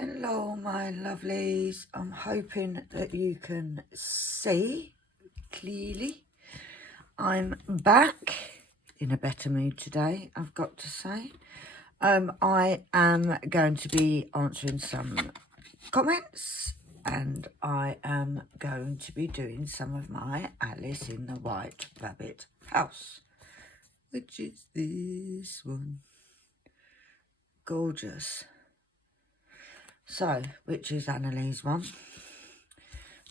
Hello my lovelies, I'm hoping that you can see clearly. I'm back in a better mood today, I've got to say. I am going to be answering some comments and I am going to be doing some of my Alice in the White Rabbit house, which is this one. Gorgeous. So, which is Annalie's one.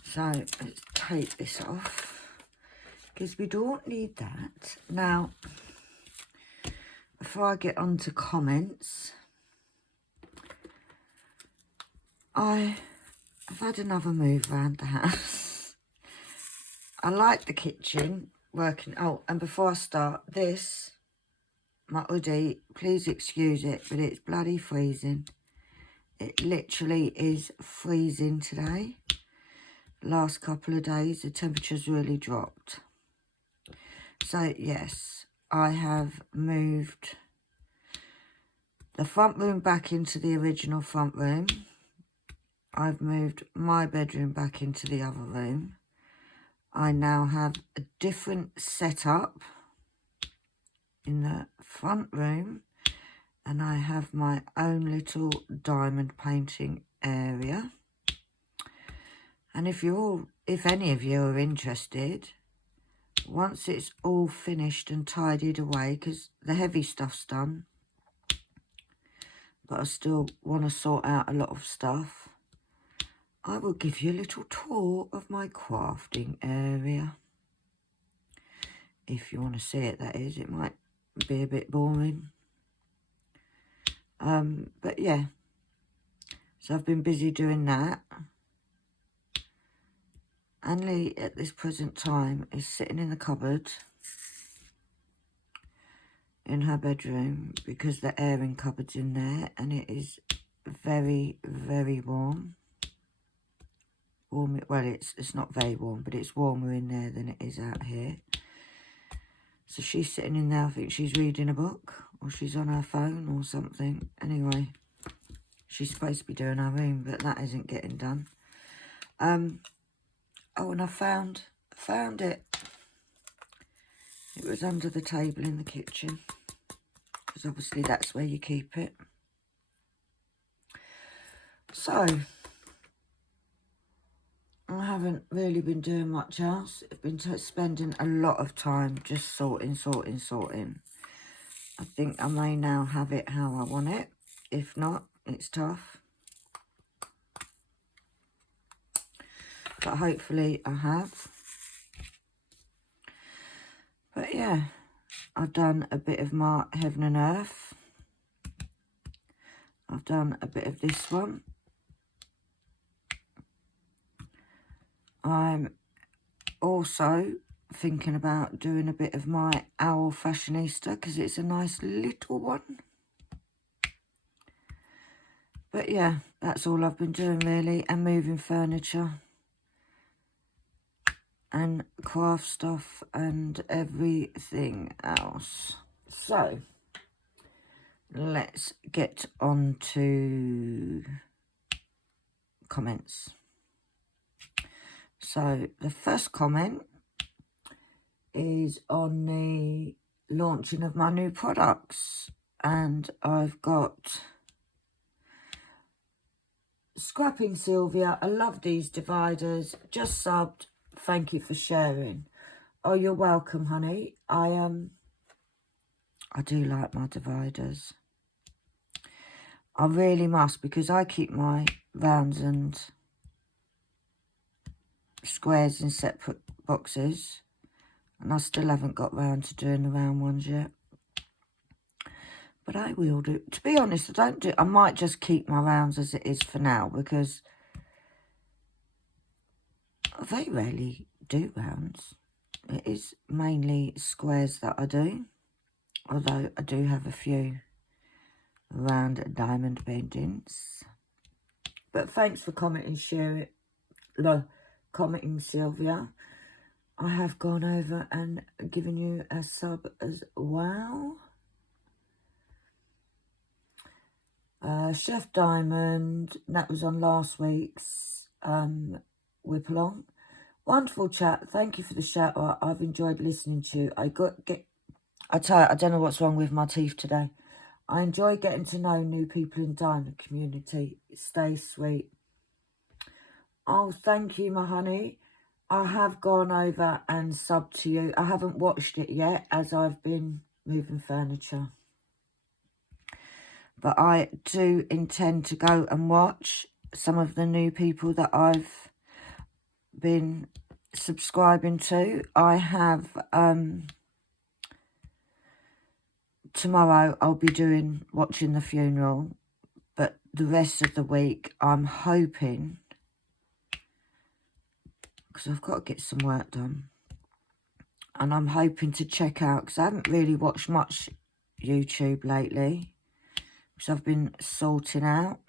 So, let's take this off, because we don't need that. Now, before I get on to comments, I have had another move around the house. I like the kitchen working. Oh, and before I start, this, my hoodie, please excuse it, but it's bloody freezing. It literally is freezing today. Last couple of days, the temperature's really dropped. So, yes, I have moved the front room back into the original front room. I've moved my bedroom back into the other room. I now have a different setup in the front room, and I have my own little diamond painting area. And if any of you are interested, once it's all finished and tidied away, because the heavy stuff's done, but I still want to sort out a lot of stuff, I will give you a little tour of my crafting area. If you want to see it, that is. It might be a bit boring. But yeah. So I've been busy doing that. Annie, at this present time, is sitting in the cupboard in her bedroom, because the airing cupboard's in there, and it is very, very warm. Well, it's not very warm, but it's warmer in there than it is out here. So she's sitting in there. I think she's reading a book, or she's on her phone or something. Anyway, she's supposed to be doing her room, but that isn't getting done. Oh, and I found it. It was under the table in the kitchen, because obviously that's where you keep it. So, I haven't really been doing much else. I've been spending a lot of time just sorting. I think I may now have it how I want it. If not, it's tough. But hopefully I have. But yeah, I've done a bit of my Heaven and Earth. I've done a bit of this one. I'm also thinking about doing a bit of my Owl Fashionista, because it's a nice little one. But yeah, that's all I've been doing really, and moving furniture and craft stuff and everything else. So let's get on to comments. So the first comment is on the launching of my new products, and I've got Scrapping Sylvia. I love these dividers. Just subbed. Thank you for sharing. Oh, you're welcome, honey. I do like my dividers. I really must, because I keep my rounds and squares in separate boxes, and I still haven't got round to doing the round ones yet. But I will do. To be honest, I might just keep my rounds as it is for now, because they rarely do rounds. It is mainly squares that I do, although I do have a few round diamond paintings. But thanks for commenting, commenting, Sylvia. I have gone over and given you a sub as well. Chef Diamond, that was on last week's whip along. Wonderful chat. Thank you for the shout out. I've enjoyed listening to you. I tell you, I don't know what's wrong with my teeth today. I enjoy getting to know new people in Diamond community. Stay sweet. Oh, thank you, my honey. I have gone over and subbed to you. I haven't watched it yet as I've been moving furniture. But I do intend to go and watch some of the new people that I've been subscribing to. I have, tomorrow I'll be watching the funeral. But the rest of the week, I'm hoping, because I've got to get some work done. And I'm hoping to check out, because I haven't really watched much YouTube lately. Because I've been sorting out.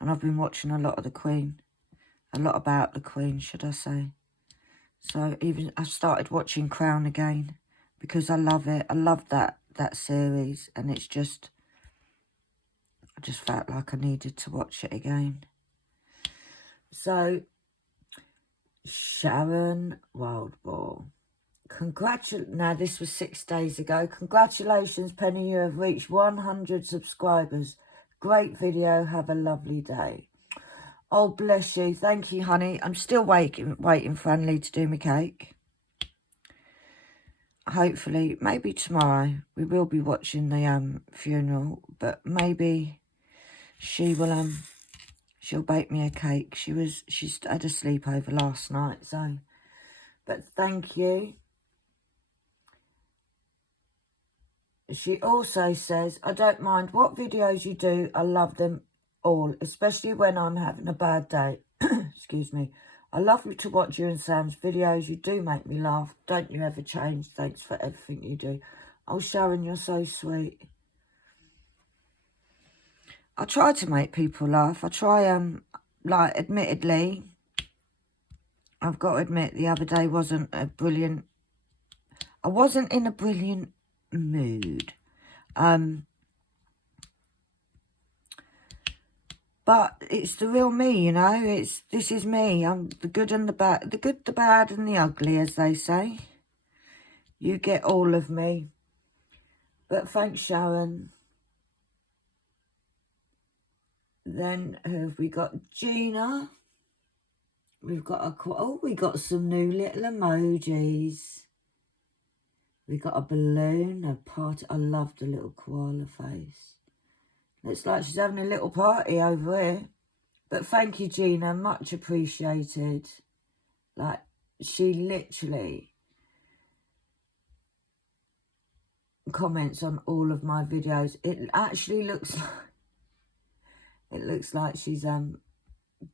And I've been watching a lot of the Queen. A lot about the Queen, should I say. So even I've started watching Crown again. Because I love it. I love that series. And it's just, I just felt like I needed to watch it again. So, Sharon Wildball. Now, this was 6 days ago. Congratulations, Penny. You have reached 100 subscribers. Great video. Have a lovely day. Oh, bless you. Thank you, honey. I'm still waiting for Annie to do my cake. Hopefully, maybe tomorrow. We will be watching the funeral, but maybe she will she'll bake me a cake. She's had a sleepover last night, so. But thank you. She also says, I don't mind what videos you do. I love them all, especially when I'm having a bad day. Excuse me. I love to watch you and Sam's videos. You do make me laugh. Don't you ever change. Thanks for everything you do. Oh, Sharon, you're so sweet. I try to make people laugh. I try, like, admittedly, I've got to admit, the other day wasn't a brilliant... I wasn't in a brilliant mood. But it's the real me, you know. This is me. I'm the good and the bad. The good, the bad and the ugly, as they say. You get all of me. But thanks, Sharon. Then who have we got? Gina. We've got we got some new little emojis. We got a balloon, a party. I love the little koala face. Looks like she's having a little party over here. But thank you, Gina. Much appreciated. Like, she literally comments on all of my videos. It actually looks like... It looks like she's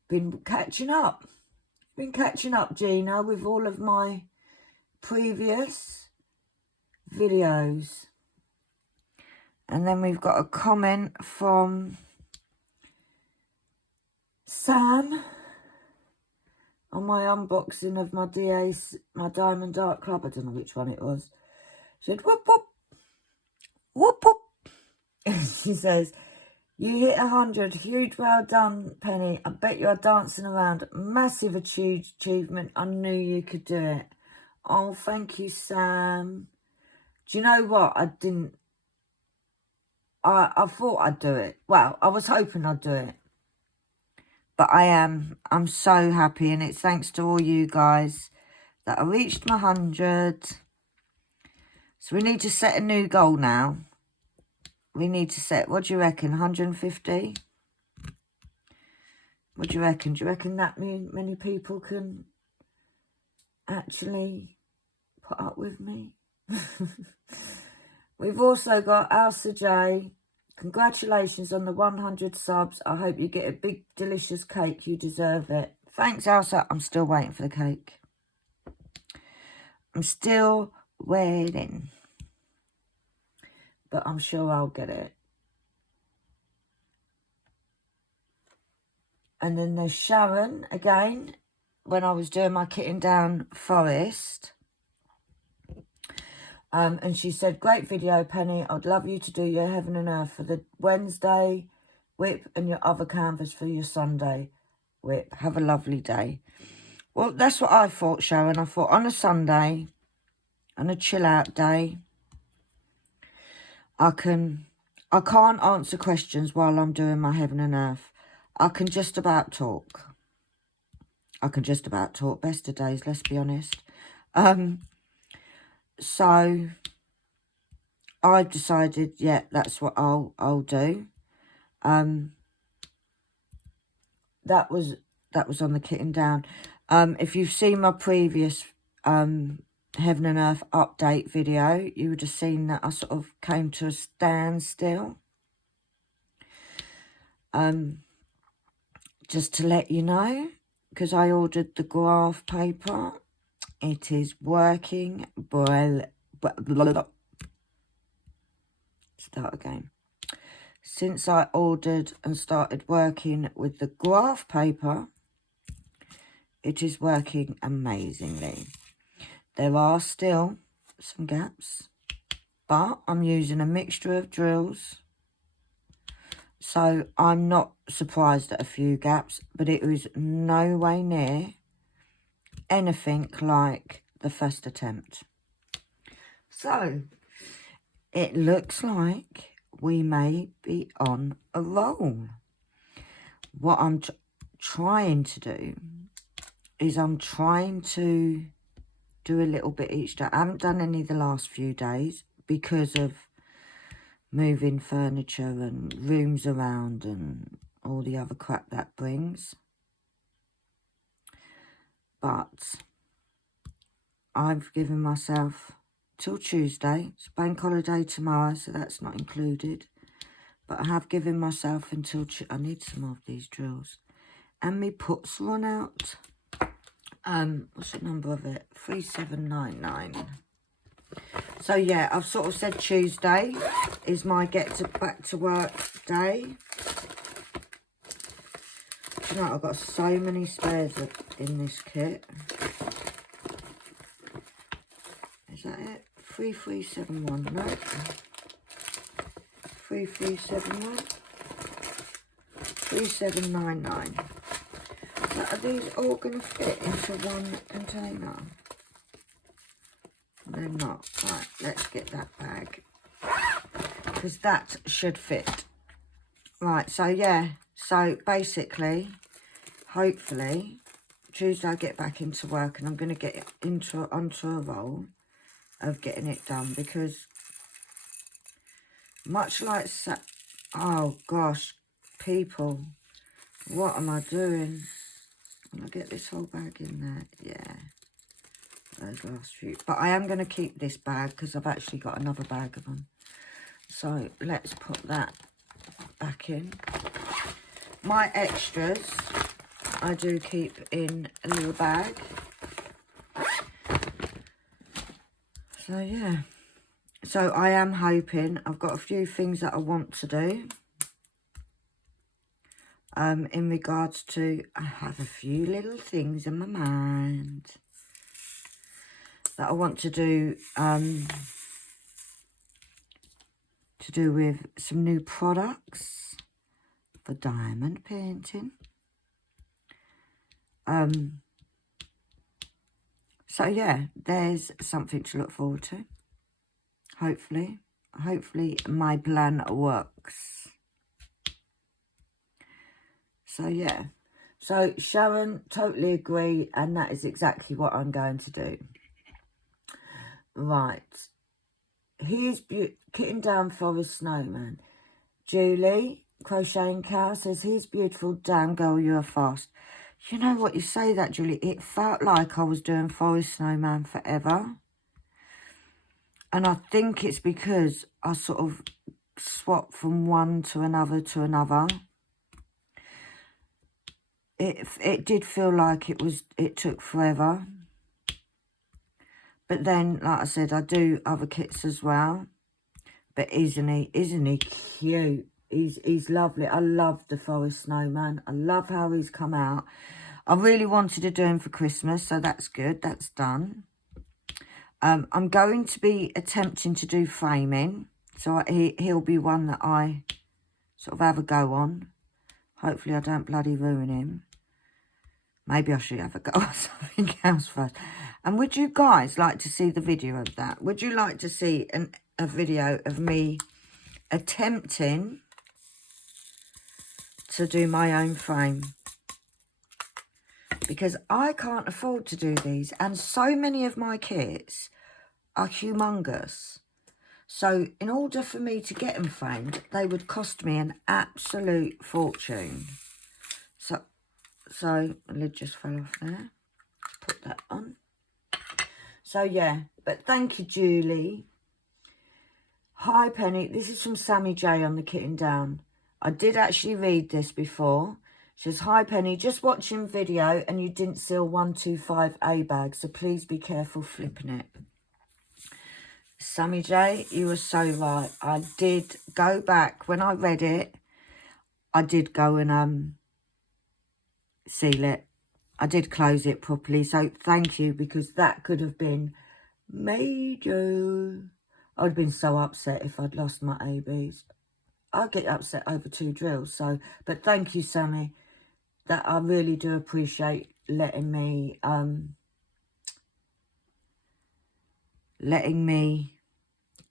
been catching up. Been catching up, Gina, with all of my previous videos. And then we've got a comment from Sam on my unboxing of my my Diamond Art Club. I don't know which one it was. She said, whoop, whoop, whoop, whoop. She says, you hit 100. Huge well done, Penny. I bet you are dancing around. Massive achievement. I knew you could do it. Oh, thank you, Sam. Do you know what? I didn't... I thought I'd do it. Well, I was hoping I'd do it. But I am. I'm so happy. And it's thanks to all you guys that I reached my 100. So we need to set a new goal now. We need to set, what do you reckon, 150? What do you reckon? Do you reckon that many people can actually put up with me? We've also got Elsa J. Congratulations on the 100 subs. I hope you get a big, delicious cake. You deserve it. Thanks, Elsa. I'm still waiting for the cake. I'm still waiting. But I'm sure I'll get it. And then there's Sharon, again, when I was doing my kitting down forest. And she said, great video, Penny. I'd love you to do your Heaven and Earth for the Wednesday WIP and your other canvas for your Sunday WIP. Have a lovely day. Well, that's what I thought, Sharon. I thought on a Sunday, on a chill out day, I can't answer questions while I'm doing my Heaven and Earth. I can just about talk. Best of days, let's be honest. So I decided, yeah, that's what I'll do. That was on the kitten down. If you've seen my previous Heaven and Earth update video, you would have seen that I sort of came to a standstill. Just to let you know, because I ordered the graph paper. It is working. Start again. Since I ordered and started working with the graph paper, it is working amazingly. There are still some gaps, but I'm using a mixture of drills. So I'm not surprised at a few gaps, but it was no way near anything like the first attempt. So it looks like we may be on a roll. What I'm trying to do is I'm trying to do a little bit each day. I haven't done any the last few days because of moving furniture and rooms around and all the other crap that brings. But I've given myself till Tuesday. It's bank holiday tomorrow, so that's not included. But I have given myself until... I need some of these drills. And my puts run out. What's the number of it? 3799. So yeah, I've sort of said Tuesday is my back to work day. You know, I've got so many spares in this kit. Is that it? 3371, no. 3371. 3799. Now, are these all going to fit into one container? They're not. Right, let's get that bag. Because that should fit. Right, so yeah. So basically, hopefully, Tuesday I get back into work and I'm going to get onto a roll of getting it done. Because much like... Oh gosh, people, what am I doing? Will I get this whole bag in there? Yeah. Those last few. But I am going to keep this bag because I've actually got another bag of them. So let's put that back in. My extras, I do keep in a little bag. So yeah. So I am hoping, I've got a few things that I want to do. In regards to, I have a few little things in my mind that I want to do with some new products for diamond painting. So yeah, there's something to look forward to. Hopefully my plan works. So yeah, so Sharon, totally agree, and that is exactly what I'm going to do. Right, here's Kitten Down Forest Snowman. Julie, Crocheting Cow, says, he's beautiful, damn girl, you're fast. You know what, you say that, Julie, it felt like I was doing Forest Snowman forever. And I think it's because I sort of swapped from one to another to another. It did feel like it took forever. But then, like I said, I do other kits as well. But isn't he cute? He's lovely. I love the Forest Snowman. I love how he's come out. I really wanted to do him for Christmas, so that's good. That's done. I'm going to be attempting to do framing. So he'll be one that I sort of have a go on. Hopefully I don't bloody ruin him. Maybe I should have a go on something else first. And would you guys like to see the video of that? Would you like to see a video of me attempting to do my own frame? Because I can't afford to do these. And so many of my kits are humongous. So in order for me to get them framed, they would cost me an absolute fortune. So the lid just fell off there. Put that on. So yeah, but thank you, Julie. Hi, Penny. This is from Sammy J on the Kitten Down. I did actually read this before. She says, hi, Penny. Just watching video and you didn't seal 125A bag, so please be careful flipping it. Sammy J, you were so right. I did go back. When I read it, I did go and seal it. I did close it properly, so thank you, because that could have been major. I would have been so upset if I'd lost my ABs. I'd get upset over 2 drills, so, but thank you, Sammy. That I really do appreciate letting me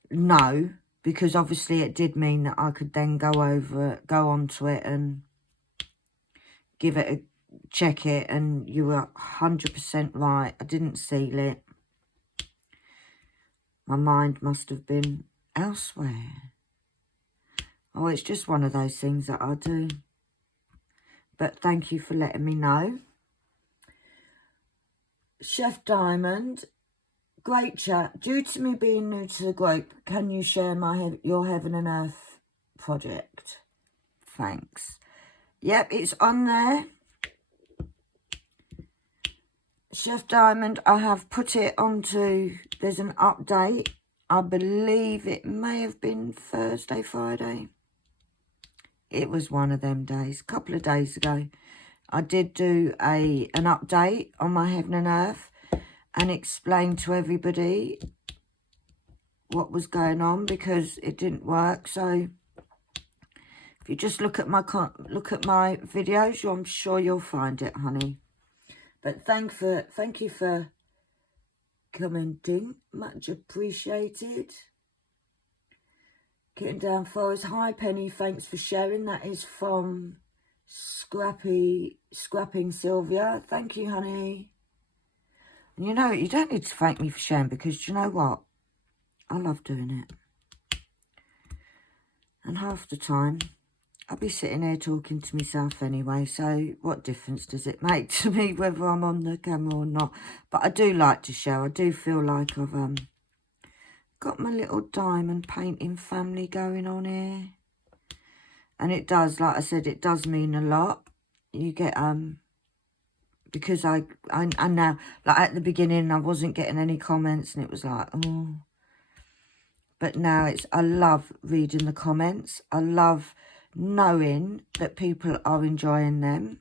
know, because obviously it did mean that I could then go onto it and give it a check it, and you were 100% right. I didn't seal it. My mind must have been elsewhere. Oh, it's just one of those things that I do. But thank you for letting me know. Chef Diamond, great chat. Due to me being new to the group, can you share your Heaven and Earth project? Thanks. Yep, it's on there. Chef Diamond, I have put it onto, there's an update. I believe it may have been Thursday, Friday. It was one of them days, a couple of days ago. I did do an update on my Heaven and Earth and explain to everybody what was going on, because it didn't work. So if you just look at my videos, I'm sure you'll find it, honey. But thank you for commenting, much appreciated. Kitten Down Forest, hi Penny, thanks for sharing. That is from Scrapping Sylvia. Thank you, honey. And you know, you don't need to thank me for sharing, because you know what? I love doing it. And half the time, I'll be sitting here talking to myself anyway, so what difference does it make to me whether I'm on the camera or not? But I do like to share. I do feel like I've got my little diamond painting family going on here. And it does, like I said, it does mean a lot. You get, because I now, like at the beginning, I wasn't getting any comments and it was like, oh. But now I love reading the comments. I love knowing that people are enjoying them.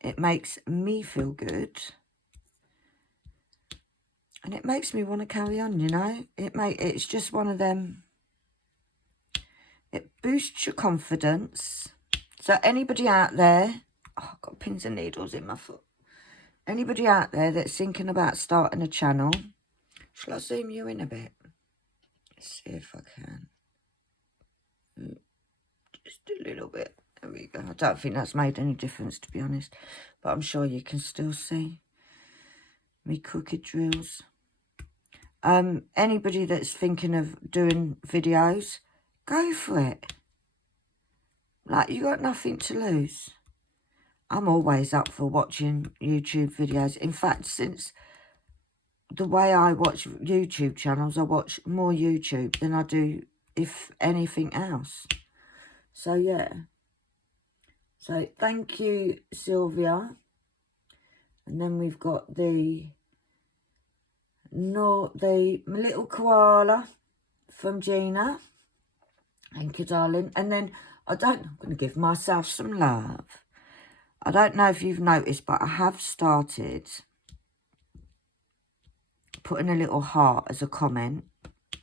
It makes me feel good. And it makes me want to carry on, you know. It's just one of them. It boosts your confidence. So anybody out there, oh, I've got pins and needles in my foot. Anybody out there that's thinking about starting a channel, shall I zoom you in a bit? Let's see if I can. Just a little bit. There we go. I don't think that's made any difference, to be honest. But I'm sure you can still see me crooked drills. Anybody that's thinking of doing videos, go for it. Like, you got nothing to lose. I'm always up for watching YouTube videos. In fact, since the way I watch YouTube channels, I watch more YouTube than I do, if anything else. So, yeah. So, thank you, Sylvia. And then we've got the little koala from Gina. Thank you, darling. And then I'm going to give myself some love. I don't know if you've noticed, but I have started putting a little heart as a comment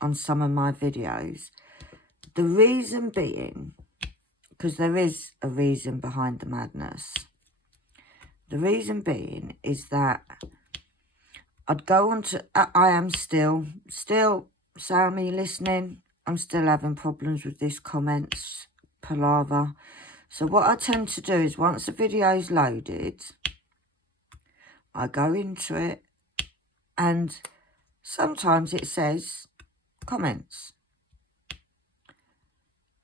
on some of my videos. The reason being, because there is a reason behind the madness. The reason being is that I'd go on to, I am still, Sammy, listening, I'm still having problems with this comments palaver. So what I tend to do is once the video's loaded, I go into it and sometimes it says comments.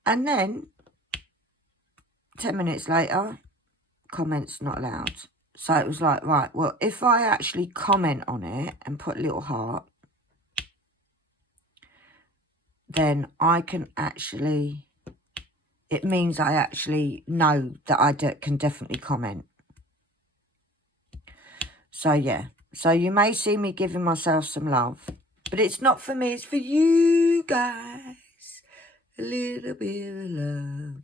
And then 10 minutes later, comments not allowed. So it was like, right, well, if I actually comment on it and put a little heart, then I can actually, it means I actually know that I can definitely comment. So, yeah. So you may see me giving myself some love. But it's not for me, it's for you guys. A little bit of love.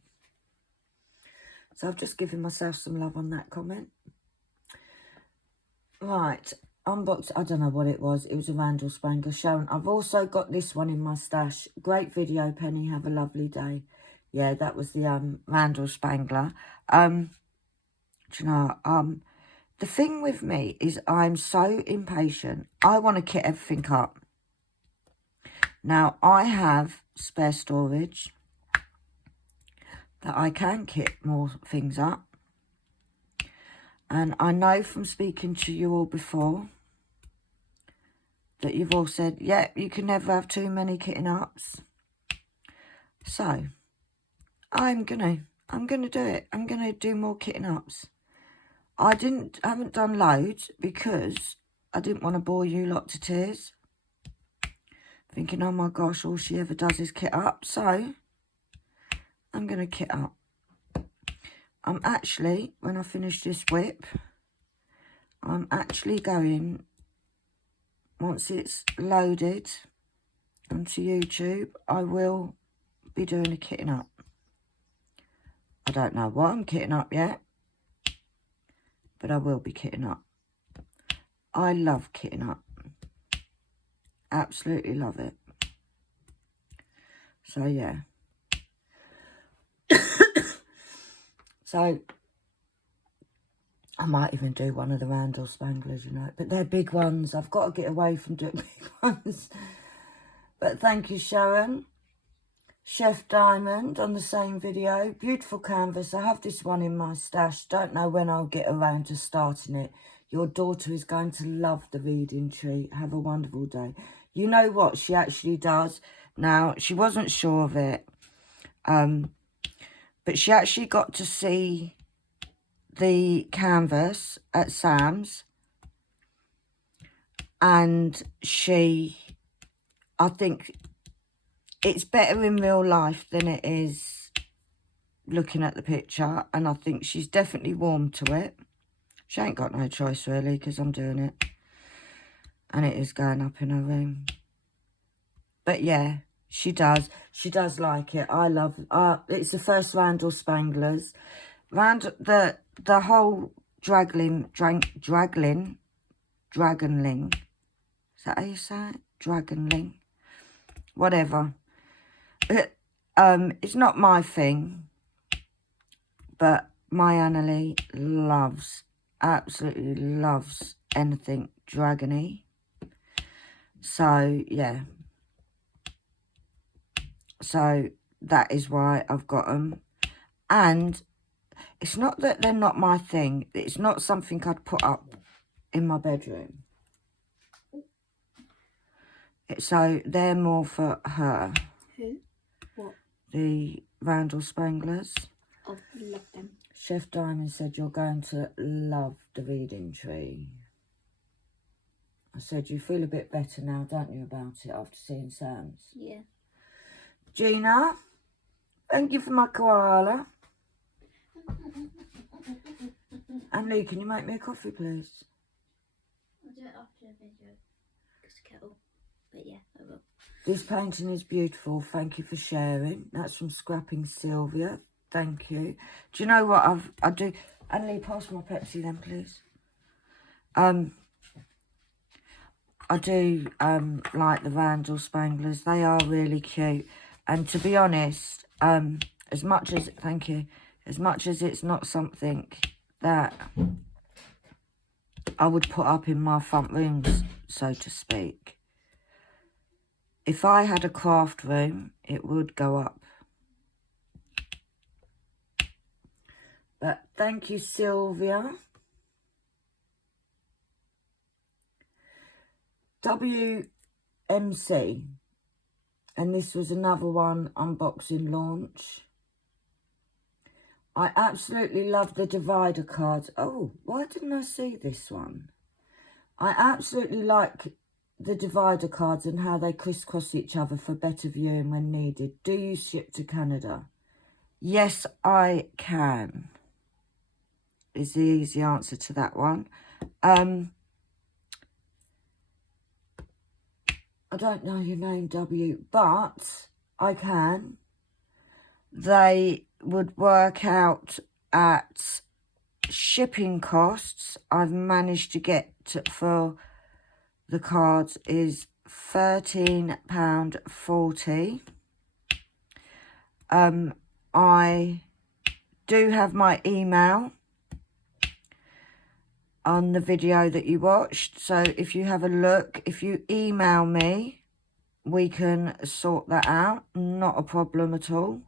So I've just given myself some love on that comment. Right, unbox, I don't know what it was. It was a Randall Spangler. Sharon, I've also got this one in my stash. Great video, Penny. Have a lovely day. Yeah, that was the Randall Spangler. Do you know, the thing with me is I'm so impatient. I want to kit everything up. Now, I have spare storage that I can kit more things up. And I know from speaking to you all before that you've all said, yeah, you can never have too many kitting ups. So, I'm gonna do it. I'm gonna do more kitting ups. I haven't done loads because I didn't want to bore you lot to tears. Thinking, oh my gosh, all she ever does is kit up. So, I'm gonna kit up. I'm actually, when I finish this WIP, I'm actually going, once it's loaded onto YouTube, I will be doing a kitting up. I don't know what I'm kitting up yet, but I will be kitting up. I love kitting up. Absolutely love it. So, yeah. So, I might even do one of the Randall Spanglers, you know. But they're big ones. I've got to get away from doing big ones. But thank you, Sharon. Chef Diamond on the same video. Beautiful canvas. I have this one in my stash. Don't know when I'll get around to starting it. Your daughter is going to love the reading tree. Have a wonderful day. You know what she actually does? Now, she wasn't sure of it. But she actually got to see the canvas at Sam's. And I think it's better in real life than it is looking at the picture. And I think she's definitely warmed to it. She ain't got no choice, really, because I'm doing it. And it is going up in her room. But, yeah, she does. She does like it. I love it. It's the first Randall Spanglers. The whole Dragonling. Is that how you say it? Dragonling. Whatever. It's not my thing. But my Annalie absolutely loves anything dragony. So, yeah. So, that is why I've got them. And it's not that they're not my thing. It's not something I'd put up in my bedroom. So, they're more for her. Who? What? The Randall Spanglers. I love them. Chef Diamond said you're going to love the reading tree. I said, you feel a bit better now, don't you, about it after seeing Sam's? Yeah. Gina, thank you for my koala. And Lee, can you make me a coffee, please? I'll do it after the video. Because the kettle. But yeah, I will. This painting is beautiful. Thank you for sharing. That's from Scrapping Sylvia. Thank you. Do you know what I do? And Lee, pass my Pepsi then, please. I do like the Randall Spanglers. They are really cute. And to be honest, as much as, thank you, as much as it's not something that I would put up in my front rooms, so to speak, if I had a craft room, it would go up. But thank you, Sylvia. WMC. And this was another one, unboxing launch. I absolutely love the divider cards. Oh, why didn't I see this one? I absolutely like the divider cards and how they crisscross each other for better viewing when needed. Do you ship to Canada? Yes, I can. Is the easy answer to that one. I don't know your name, W, but I can. They would work out at shipping costs. I've managed to get for the cards is £13.40. I do have my email on the video that you watched, so if you have a look, if you email me, we can sort that out. Not a problem at all.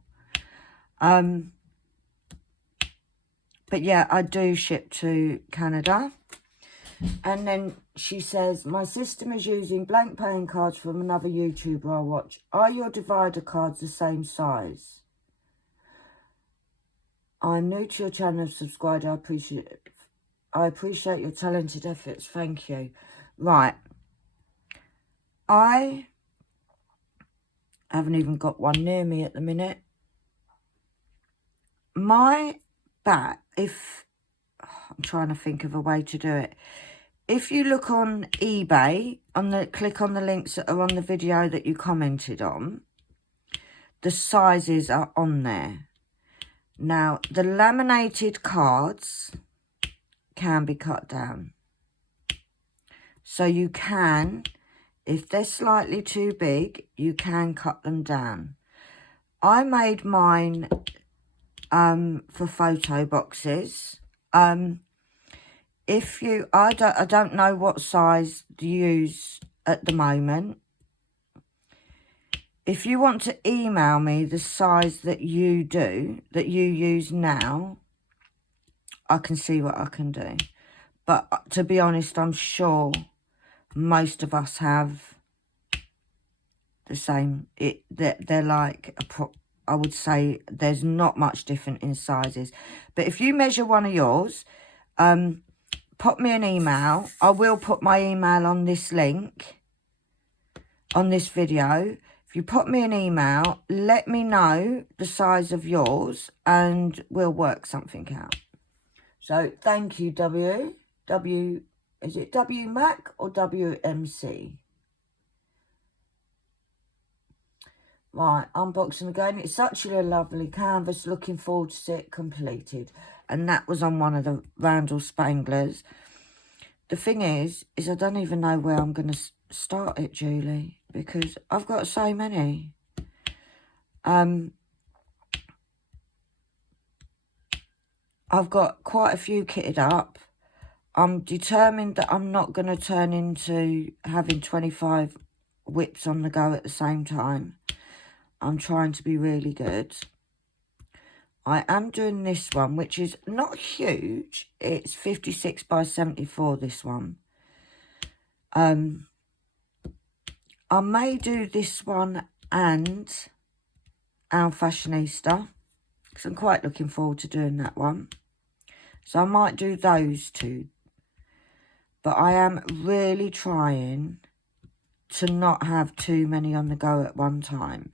But yeah, I do ship to Canada. And then she says, my system is using blank paying cards from another YouTuber I watch. Are your divider cards the same size? I'm new to your channel, subscribed. I appreciate your talented efforts. Thank you. Right. I haven't even got one near me at the minute. My bat, I'm trying to think of a way to do it. If you look on eBay, click on the links that are on the video that you commented on, the sizes are on there. Now, the laminated cards can be cut down. So you can, if they're slightly too big, you can cut them down. I made mine for photo boxes. If you, I don't know what size to use at the moment. If you want to email me the size that you use now, I can see what I can do. But to be honest, I'm sure most of us have the same. They're like, I would say there's not much different in sizes. But if you measure one of yours, pop me an email. I will put my email on this link, on this video. If you pop me an email, let me know the size of yours and we'll work something out. So thank you, is it WMAC or WMC? Right, unboxing again. It's actually a lovely canvas. Looking forward to see it completed. And that was on one of the Randall Spanglers. The thing is I don't even know where I'm going to start it, Julie, because I've got so many. I've got quite a few kitted up. I'm determined that I'm not going to turn into having 25 WIPs on the go at the same time. I'm trying to be really good. I am doing this one, which is not huge. It's 56 by 74, this one. I may do this one and Our Fashionista, because I'm quite looking forward to doing that one. So I might do those two. But I am really trying to not have too many on the go at one time.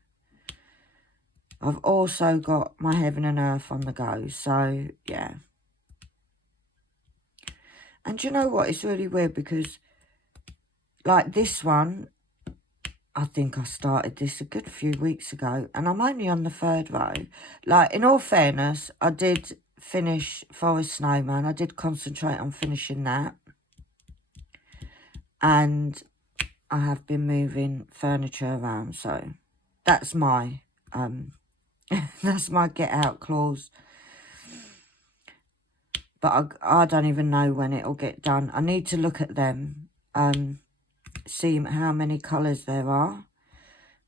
I've also got my Heaven and Earth on the go, so yeah. And do you know what? It's really weird because, like this one, I think I started this a good few weeks ago, and I'm only on the 3rd row. Like, in all fairness, I did finish Forest Snowman. I did concentrate on finishing that. And I have been moving furniture around, so that's my that's my get out clause. But I don't even know when it'll get done. I need to look at them, see how many colours there are,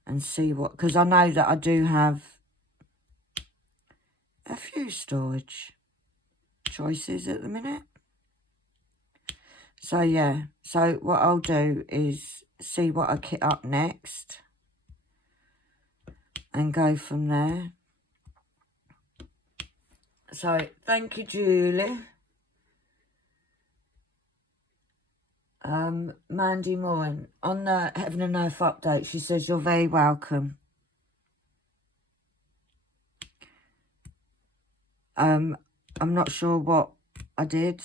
and see what, because I know that I do have a few storage choices at the minute. So yeah, so what I'll do is see what I kit up next and go from there. So thank you, Julie. Mandy Moran on the Heaven and Earth update, she says you're very welcome. I'm not sure what I did.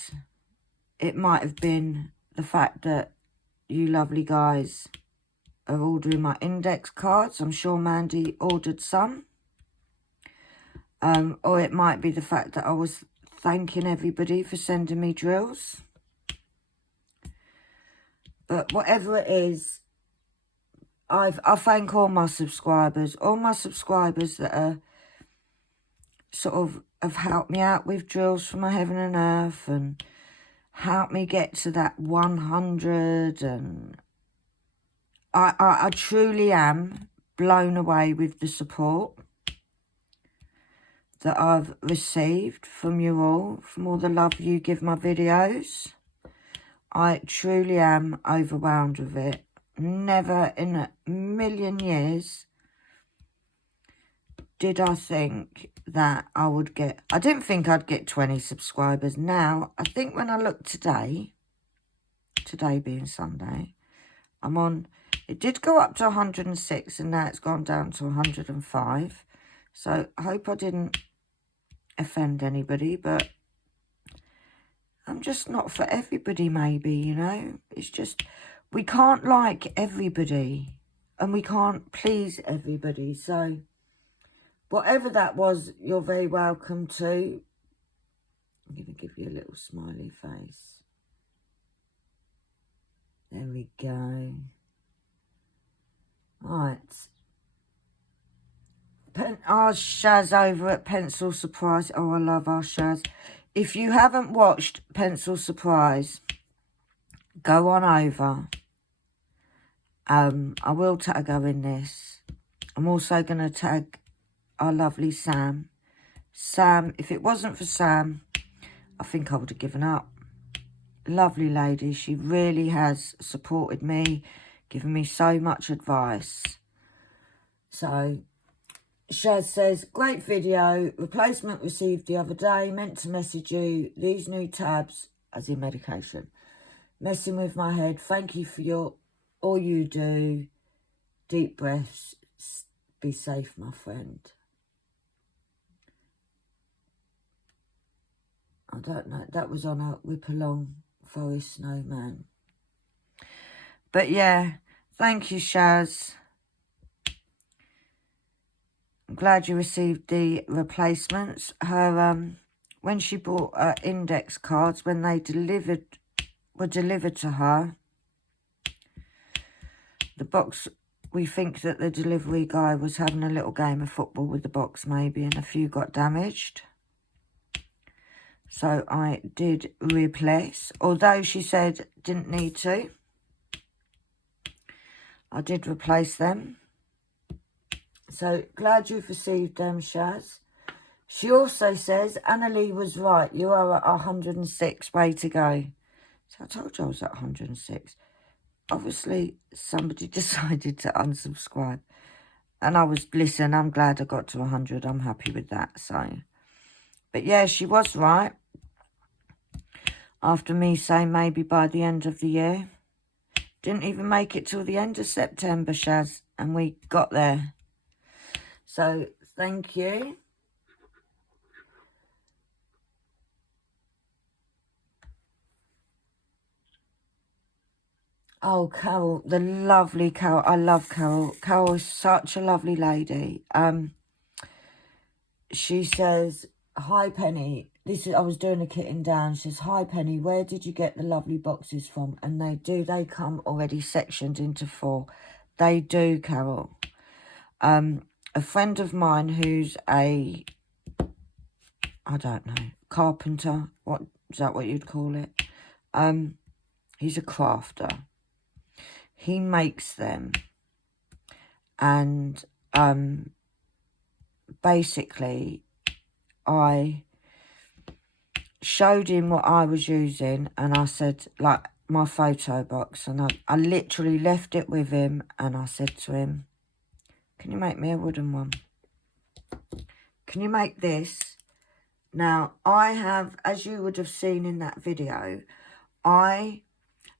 It might have been the fact that you lovely guys are ordering my index cards. I'm sure Mandy ordered some. Or it might be the fact that I was thanking everybody for sending me drills. But whatever it is, I thank all my subscribers that are sort of have helped me out with drills for my Heaven and Earth and helped me get to that 100. And I truly am blown away with the support that I've received from you all, from all the love you give my videos. I truly am overwhelmed with it. Never in a million years did I think that I would get... I didn't think I'd get 20 subscribers. Now, I think when I look today being Sunday, I'm on... It did go up to 106 and now it's gone down to 105. So I hope I didn't offend anybody, but I'm just not for everybody, maybe, you know. It's just, we can't like everybody and we can't please everybody. So whatever that was, you're very welcome to. I'm going to give you a little smiley face. There we go. Right. Our Shaz over at Pencil Surprise. Oh, I love our Shaz. If you haven't watched Pencil Surprise, go on over. I will tag her in this. I'm also going to tag our lovely Sam. Sam, if it wasn't for Sam, I think I would have given up. Lovely lady. She really has supported me, given me so much advice. So... Shaz says, great video, replacement received the other day, meant to message you, these new tabs, as in medication, messing with my head, thank you for all you do, deep breaths, be safe my friend. I don't know, that was on a WIP along Forest Snowman. But yeah, thank you Shaz. I'm glad you received the replacements. Her when she bought her index cards, when they were delivered to her, the box, we think that the delivery guy was having a little game of football with the box maybe, and a few got damaged. So I did replace, although she said didn't need to. I did replace them. So, glad you've received them, Shaz. She also says, Annalie was right. You are at 106. Way to go. So, I told you I was at 106. Obviously, somebody decided to unsubscribe. And listen, I'm glad I got to 100. I'm happy with that. So, but yeah, she was right. After me saying maybe by the end of the year. Didn't even make it till the end of September, Shaz. And we got there. So, thank you. Oh, Carol, the lovely Carol. I love Carol. Carol is such a lovely lady. She says, hi, Penny. I was doing a kitting down. She says, "Hi Penny, where did you get the lovely boxes from?" And they come already sectioned into 4. They do, Carol. A friend of mine who's I don't know, carpenter, what is that what you'd call it? He's a crafter. He makes them, and basically I showed him what I was using, and I said, like, my photo box, and I literally left it with him, and I said to him, "Can you make me a wooden one? Can you make this?" Now, I have, as you would have seen in that video,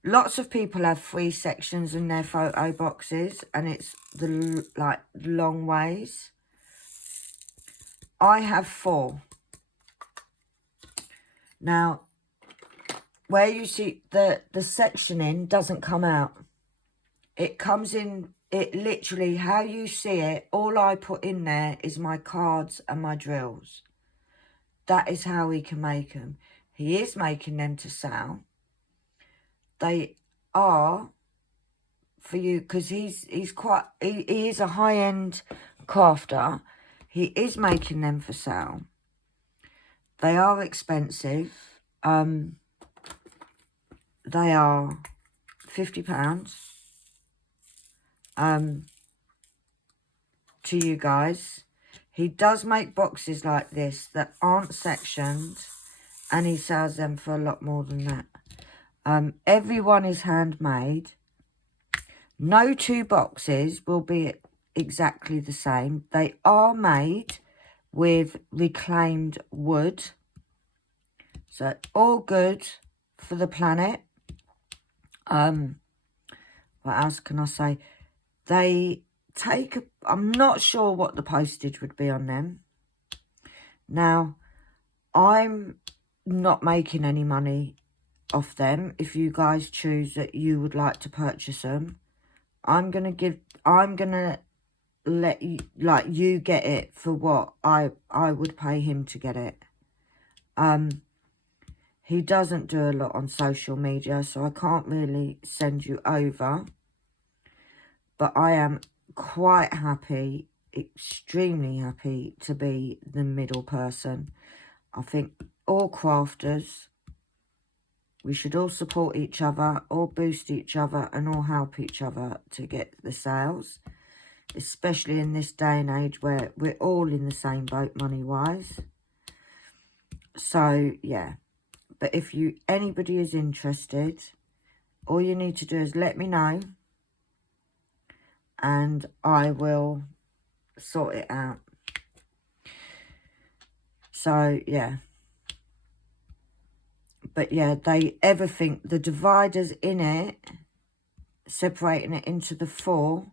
lots of people have 3 sections in their photo boxes, and it's the, like, long ways. I have 4. Now, where you see the sectioning doesn't come out. It comes in, it literally, how you see it, all I put in there is my cards and my drills. That is how he can make them. He is making them to sell. They are for you, because he is a high-end crafter. He is making them for sale. They are expensive. They are £50 to you guys. He does make boxes like this that aren't sectioned, and he sells them for a lot more than that. Everyone is handmade. No 2 boxes will be exactly the same. They are made with reclaimed wood. So all good for the planet. What else can I say? They take, I'm not sure what the postage would be on them. Now, I'm not making any money off them. If you guys choose that you would like to purchase them, I'm gonna let you, like, you get it for what I would pay him to get it. He doesn't do a lot on social media, so I can't really send you over. But I am quite happy, extremely happy to be the middle person. I think all crafters, we should all support each other, all boost each other, and all help each other to get the sales. Especially in this day and age where we're all in the same boat money-wise. So, yeah. But if anybody is interested, all you need to do is let me know, and I will sort it out. So, yeah. But, yeah, everything, the dividers in it, separating it into the 4,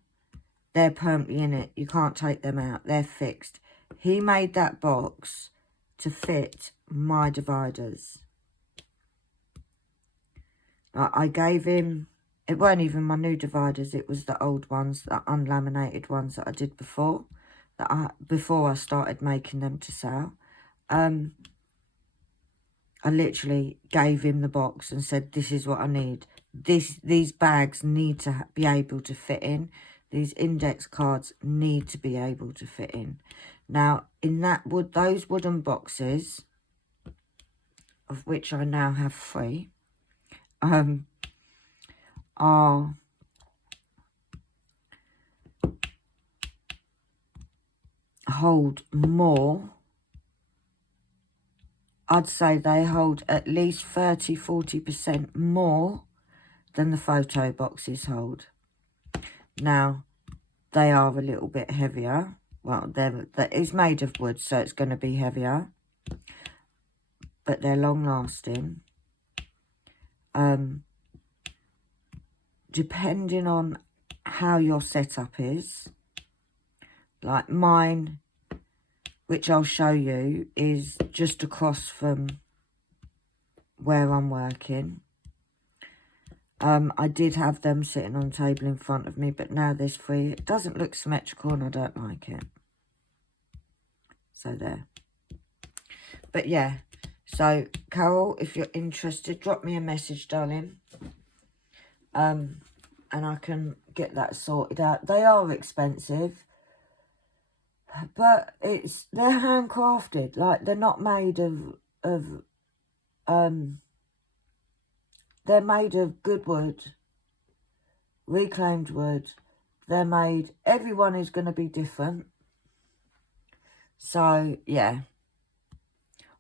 they're permanently in it. You can't take them out. They're fixed. He made that box to fit my dividers. I gave him, it weren't even my new dividers, it was the old ones, the unlaminated ones that I did before, before I started making them to sell. I literally gave him the box and said, "This is what I need. These bags need to be able to fit in. These index cards need to be able to fit in." Now, in those wooden boxes, of which I now have 3, hold more. I'd say they hold at least 30-40% more than the photo boxes hold. Now, they are a little bit heavier. Well, it's made of wood, so it's going to be heavier. But they're long-lasting. Depending on how your setup is. Like mine, which I'll show you, is just across from where I'm working. I did have them sitting on a table in front of me, but now there's 3. It doesn't look symmetrical, and I don't like it. So there. But yeah, So, Carol, if you're interested, drop me a message, darling. And I can get that sorted out. They are expensive, but they're handcrafted. Like, they're not made they're made of good wood, reclaimed wood. They're made, everyone is going to be different. So, yeah,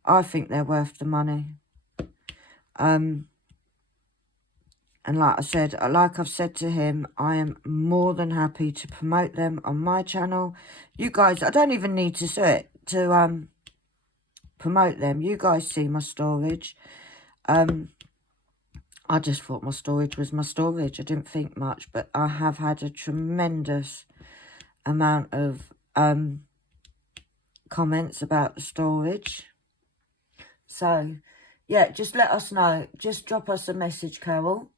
I think they're worth the money. And like I've said to him, I am more than happy to promote them on my channel. You guys, I don't even need to say it to promote them. You guys see my storage. I just thought my storage was my storage. I didn't think much, but I have had a tremendous amount of comments about the storage. So, yeah, just let us know. Just drop us a message, Carol.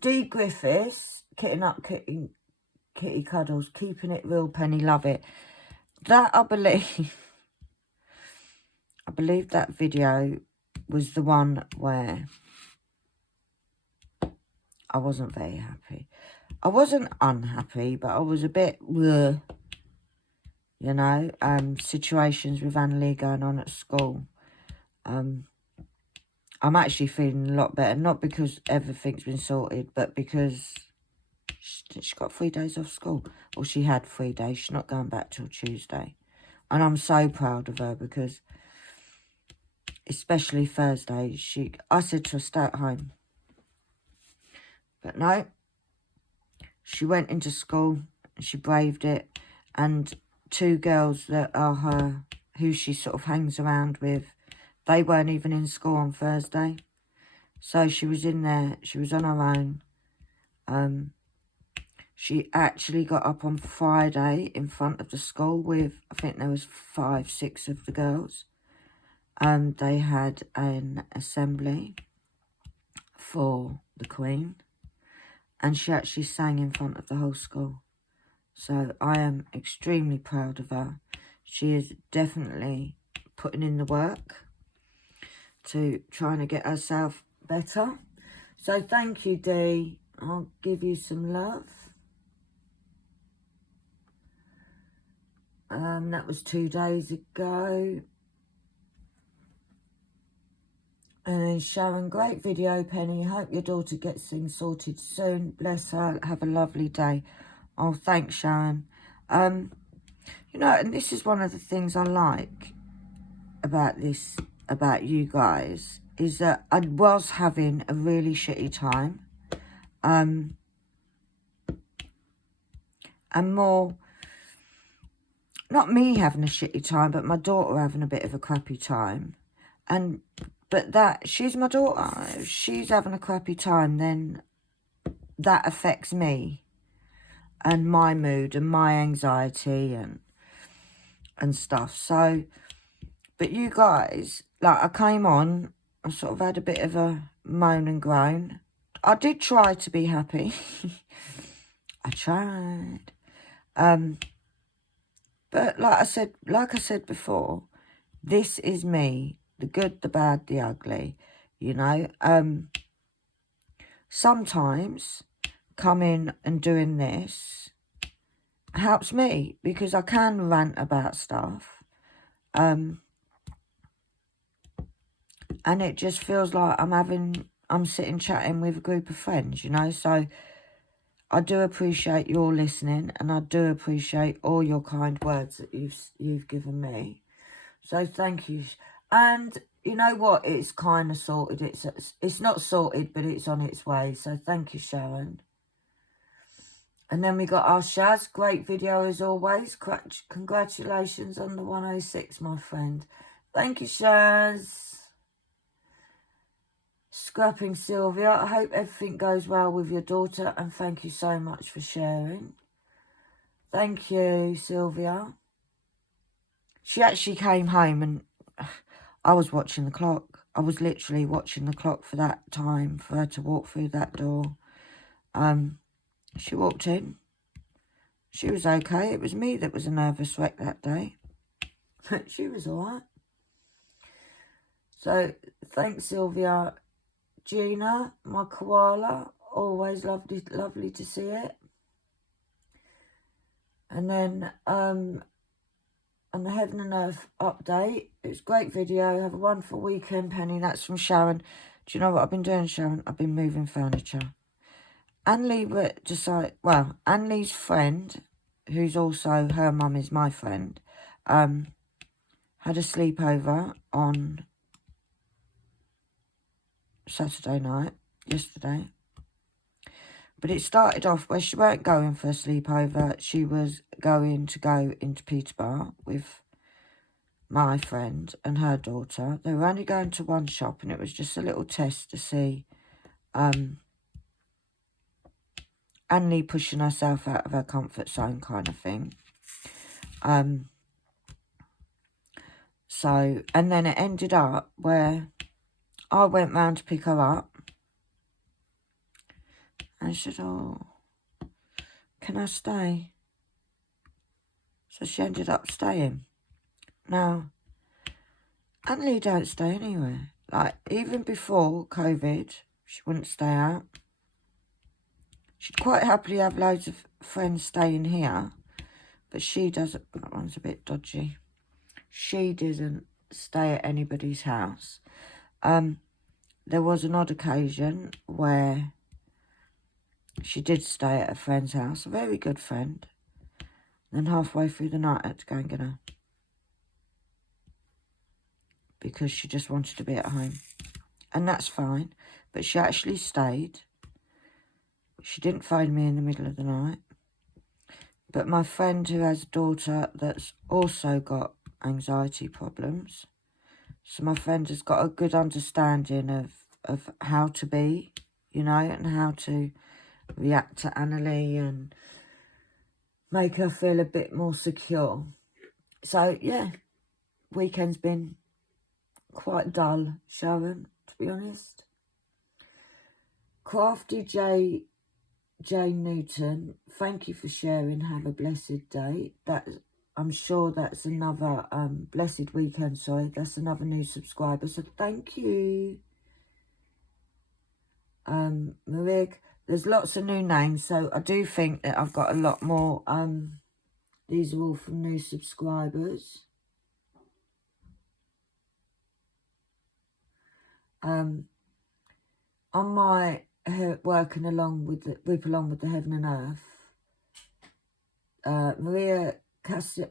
D. Griffiths, Kitting Up Kitty Cuddles, Keeping It Real, Penny, love it. That, I believe that video was the one where I wasn't very happy. I wasn't unhappy, but I was a bit, you know, situations with Annalie going on at school. I'm actually feeling a lot better, not because everything's been sorted, but because she got 3 days off school. Or she had 3 days. She's not going back till Tuesday. And I'm so proud of her because, especially Thursday, I said to her, stay at home. But no, she went into school and she braved it. And 2 girls that are who she sort of hangs around with, they weren't even in school on Thursday. So she was in there. She was on her own. She actually got up on Friday in front of the school with, I think there was 5, 6 of the girls. They had an assembly for the Queen. And she actually sang in front of the whole school. So I am extremely proud of her. She is definitely putting in the work to trying to get herself better. So thank you, Dee. I'll give you some love. That was 2 days ago. And then Sharon, great video, Penny. Hope your daughter gets things sorted soon. Bless her. Have a lovely day. Oh, thanks, Sharon. You know, and this is one of the things I like about you guys, is that I was having a really shitty time. And more, not me having a shitty time, but my daughter having a bit of a crappy time. But that, she's my daughter. If she's having a crappy time, then that affects me and my mood and my anxiety and stuff. So, but you guys, like, I came on, I sort of had a bit of a moan and groan. I did try to be happy. I tried. But like I said before, this is me. The good, the bad, the ugly, you know. Sometimes coming and doing this helps me because I can rant about stuff. And it just feels like I'm sitting chatting with a group of friends, you know. So I do appreciate your listening, and I do appreciate all your kind words that you've given me. So thank you. And you know what? It's kind of sorted. It's not sorted, but it's on its way. So thank you, Sharon. And then we got our Shaz. Great video as always. Congratulations on the 106, my friend. Thank you, Shaz. Scrapping Sylvia. I hope everything goes well with your daughter. And thank you so much for sharing. Thank you, Sylvia. She actually came home and I was watching the clock. I was literally watching the clock for that time, for her to walk through that door. She walked in. She was okay. It was me that was a nervous wreck that day. But she was all right. So, thanks, Sylvia. Gina, my koala, always lovely to see it. And then, on the Heaven and Earth update, it was a great video. Have a wonderful weekend, Penny. That's from Sharon. Do you know what I've been doing, Sharon? I've been moving furniture. Anne-Lee Anne-Lee's friend, who's also her mum is my friend, had a sleepover on Saturday night, yesterday. But it started off where she weren't going for a sleepover. She was going to go into Peterborough with my friend and her daughter. They were only going to one shop, and it was just a little test to see Anne-Lee pushing herself out of her comfort zone kind of thing. So, and then it ended up where I went round to pick her up. And she said, oh, can I stay? So she ended up staying. Now, Anne-Lee don't stay anywhere. Like, even before COVID, she wouldn't stay out. She'd quite happily have loads of friends staying here. But she doesn't. That one's a bit dodgy. She doesn't stay at anybody's house. There was an odd occasion where she did stay at a friend's house, a very good friend. Then halfway through the night, I had to go and get her. Because she just wanted to be at home. And that's fine. But she actually stayed. She didn't phone me in the middle of the night. But my friend who has a daughter that's also got anxiety problems. So my friend has got a good understanding of how to be, you know, and how to react to Anne-Lee and make her feel a bit more secure. So, yeah, weekend's been quite dull, Sharon, to be honest. Crafty Jane Newton, thank you for sharing. Have a blessed day. I'm sure that's another blessed weekend. Sorry, that's another new subscriber. So thank you, Maria. There's lots of new names, so I do think that I've got a lot more. These are all from new subscribers. On my working along with the WIP along with the Heaven and Earth, Maria Casa,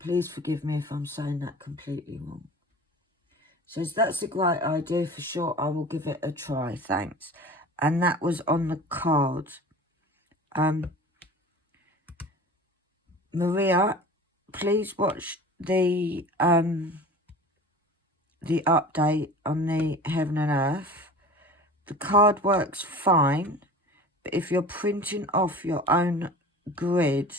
please forgive me if I'm saying that completely wrong. Says, that's a great idea for sure. I will give it a try. Thanks. And that was on the card. Maria, please watch the update on the Heaven and Earth. The card works fine, but if you're printing off your own grid,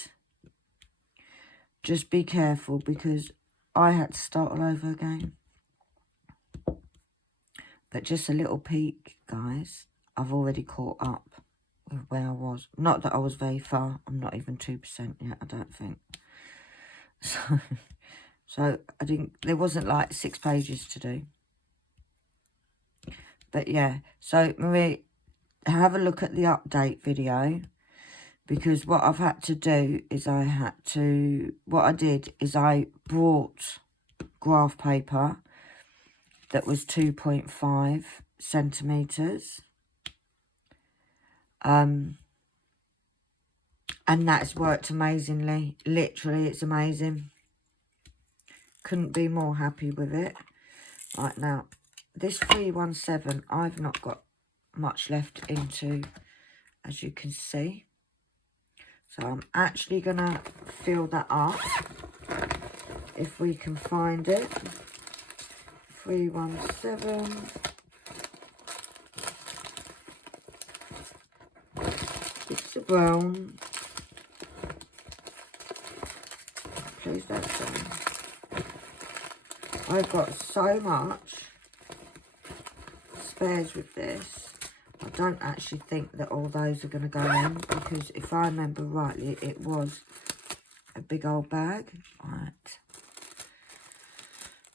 just be careful, because I had to start all over again. But just a little peek, guys. I've already caught up with where I was. Not that I was very far. I'm not even 2% yet, I don't think. So I didn't. There wasn't like 6 pages to do. But yeah. So Marie, have a look at the update video, because what I've had to do is I brought graph paper that was 2.5 centimetres. And that's worked amazingly. Literally, it's amazing. Couldn't be more happy with it. Right, now, this 317, I've not got much left into, as you can see. So I'm actually going to fill that up, if we can find it. 317. It's a brown. Please don't say. I've got so much spares with this. I don't actually think that all those are going to go in, because if I remember rightly, it was a big old bag. Right.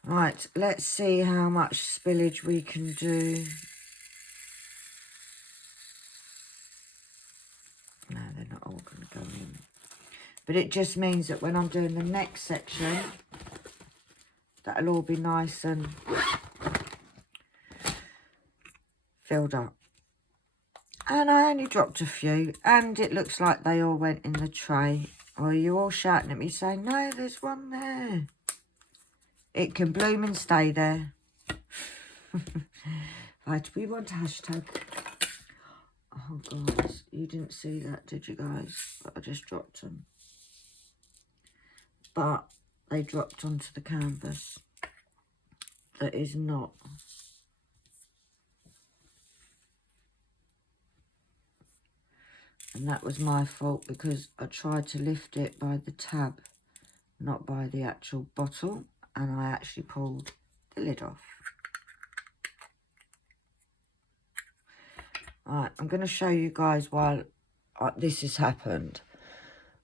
Right, let's see how much spillage we can do. No, they're not all going to go in. But it just means that when I'm doing the next section, that'll all be nice and filled up. And I only dropped a few, and it looks like they all went in the tray. Or you're all shouting at me saying, no, there's one there. It can bloom and stay there. Right, we want a hashtag. Oh, guys, you didn't see that, did you guys? But I just dropped them. But they dropped onto the canvas. That is not. And that was my fault because I tried to lift it by the tab, not by the actual bottle. And I actually pulled the lid off. Right, I'm going to show you guys while this has happened.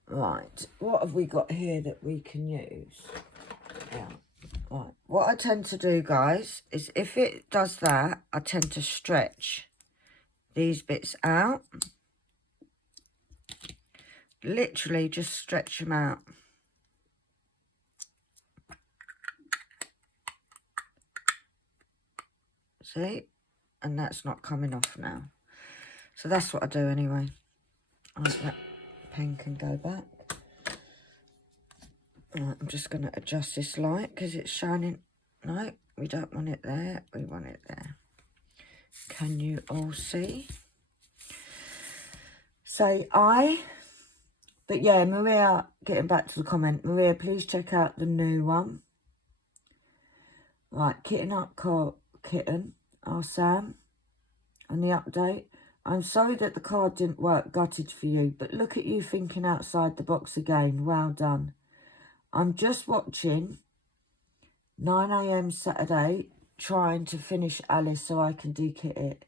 Right, what have we got here that we can use? Yeah. Right, what I tend to do, guys, is if it does that, I tend to stretch these bits out. Literally just stretch them out. See? And that's not coming off now. So that's what I do anyway. Right, that pen can go back. Right, I'm just going to adjust this light because it's shining. No, we don't want it there. We want it there. Can you all see? Say aye. But yeah, Maria, getting back to the comment. Maria, please check out the new one. Right, Kitten Up Kitten. Oh, Sam. And the update. I'm sorry that the card didn't work, gutted for you. But look at you thinking outside the box again. Well done. I'm just watching 9 AM Saturday, trying to finish Alice so I can dekit it.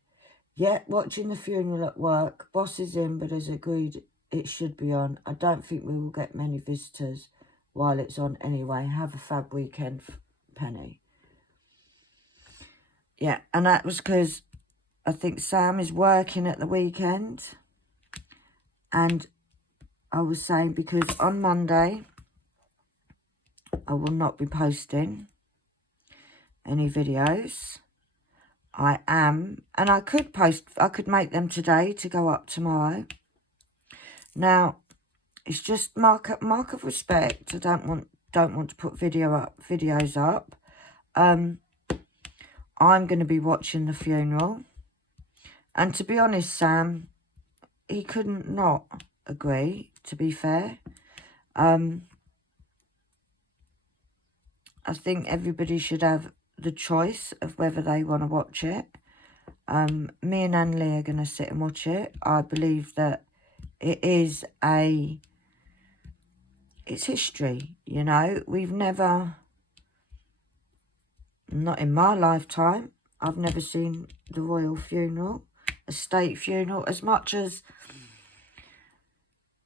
Yet, watching the funeral at work. Boss is in, but has agreed it should be on. I don't think we will get many visitors while it's on anyway. Have a fab weekend, Penny. Yeah, and that was because I think Sam is working at the weekend. And I was saying because on Monday, I will not be posting any videos. I am, and I could make them today to go up tomorrow. Now, it's just mark of respect. I don't want to put videos up. I'm going to be watching the funeral. And to be honest, Sam, he couldn't not agree, to be fair. I think everybody should have the choice of whether they want to watch it. Me and Anne-Lee are going to sit and watch it. I believe that it's history, you know. We've never, not in my lifetime, I've never seen the royal funeral, a state funeral, as much as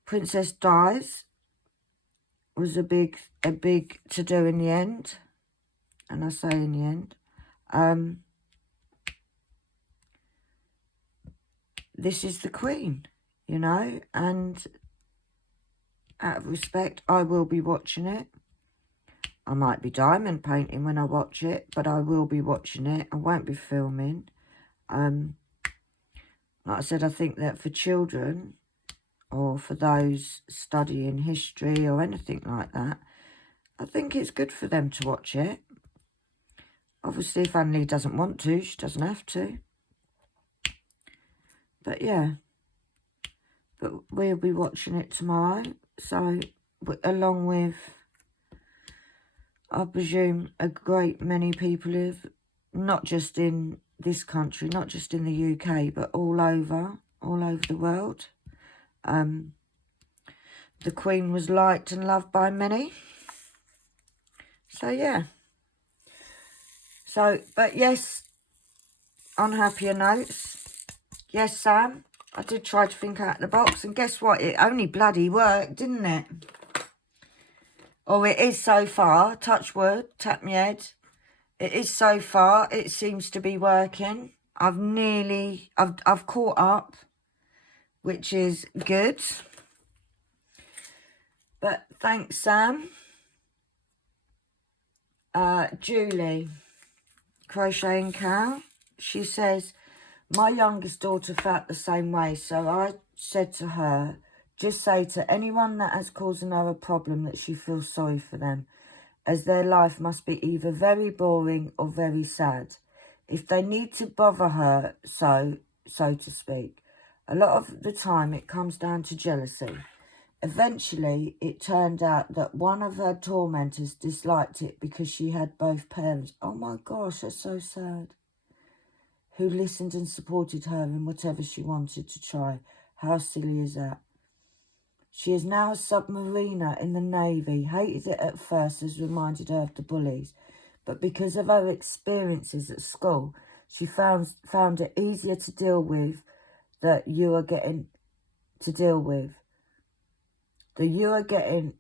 Princess Di's was a big to-do in the end. And I say in the end. This is the Queen, you know, and out of respect, I will be watching it. I might be diamond painting when I watch it, but I will be watching it. I won't be filming. Like I said, I think that for children or for those studying history or anything like that, I think it's good for them to watch it. Obviously, if Anne-Lee doesn't want to, she doesn't have to. But yeah, but we'll be watching it tomorrow. So, along with, I presume, a great many people live, not just in this country, not just in the UK, but all over the world. The Queen was liked and loved by many. So, yeah. So, but yes, on happier notes, yes, Sam, I did try to think out of the box, and guess what? It only bloody worked, didn't it? Or it is so far. Touch wood, tap my head. It is so far. It seems to be working. I've caught up, which is good. But thanks, Sam. Julie, Crocheting Cow, she says, my youngest daughter felt the same way, so I said to her, just say to anyone that has caused another problem that she feels sorry for them, as their life must be either very boring or very sad. If they need to bother her, so to speak, a lot of the time it comes down to jealousy. Eventually, it turned out that one of her tormentors disliked it because she had both parents. Oh my gosh, that's so sad. Who listened and supported her in whatever she wanted to try. How silly is that? She is now a submariner in the Navy. Hated it at first as reminded her of the bullies. But because of her experiences at school, she found it easier to deal with that you are getting to deal with. That you are getting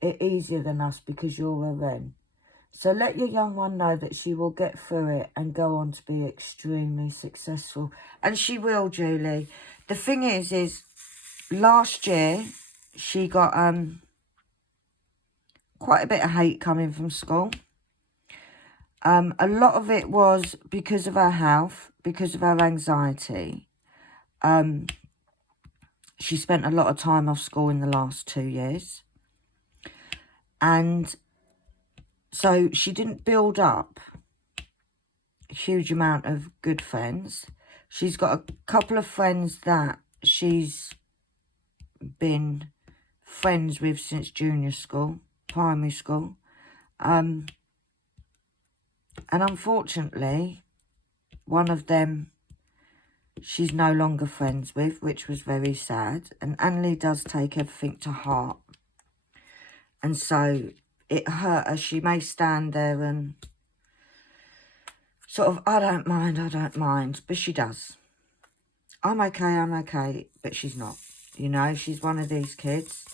it easier than us because you're a wren. So let your young one know that she will get through it and go on to be extremely successful. And she will, Julie. The thing is last year she got quite a bit of hate coming from school. A lot of it was because of her health, because of her anxiety. She spent a lot of time off school in the last 2 years. And so she didn't build up a huge amount of good friends. She's got a couple of friends that she's been friends with since junior school, primary school. And unfortunately, one of them she's no longer friends with, which was very sad. And Annalie does take everything to heart. And so it hurt her. She may stand there and sort of, I don't mind. But she does. I'm okay. But she's not. You know, she's one of these kids.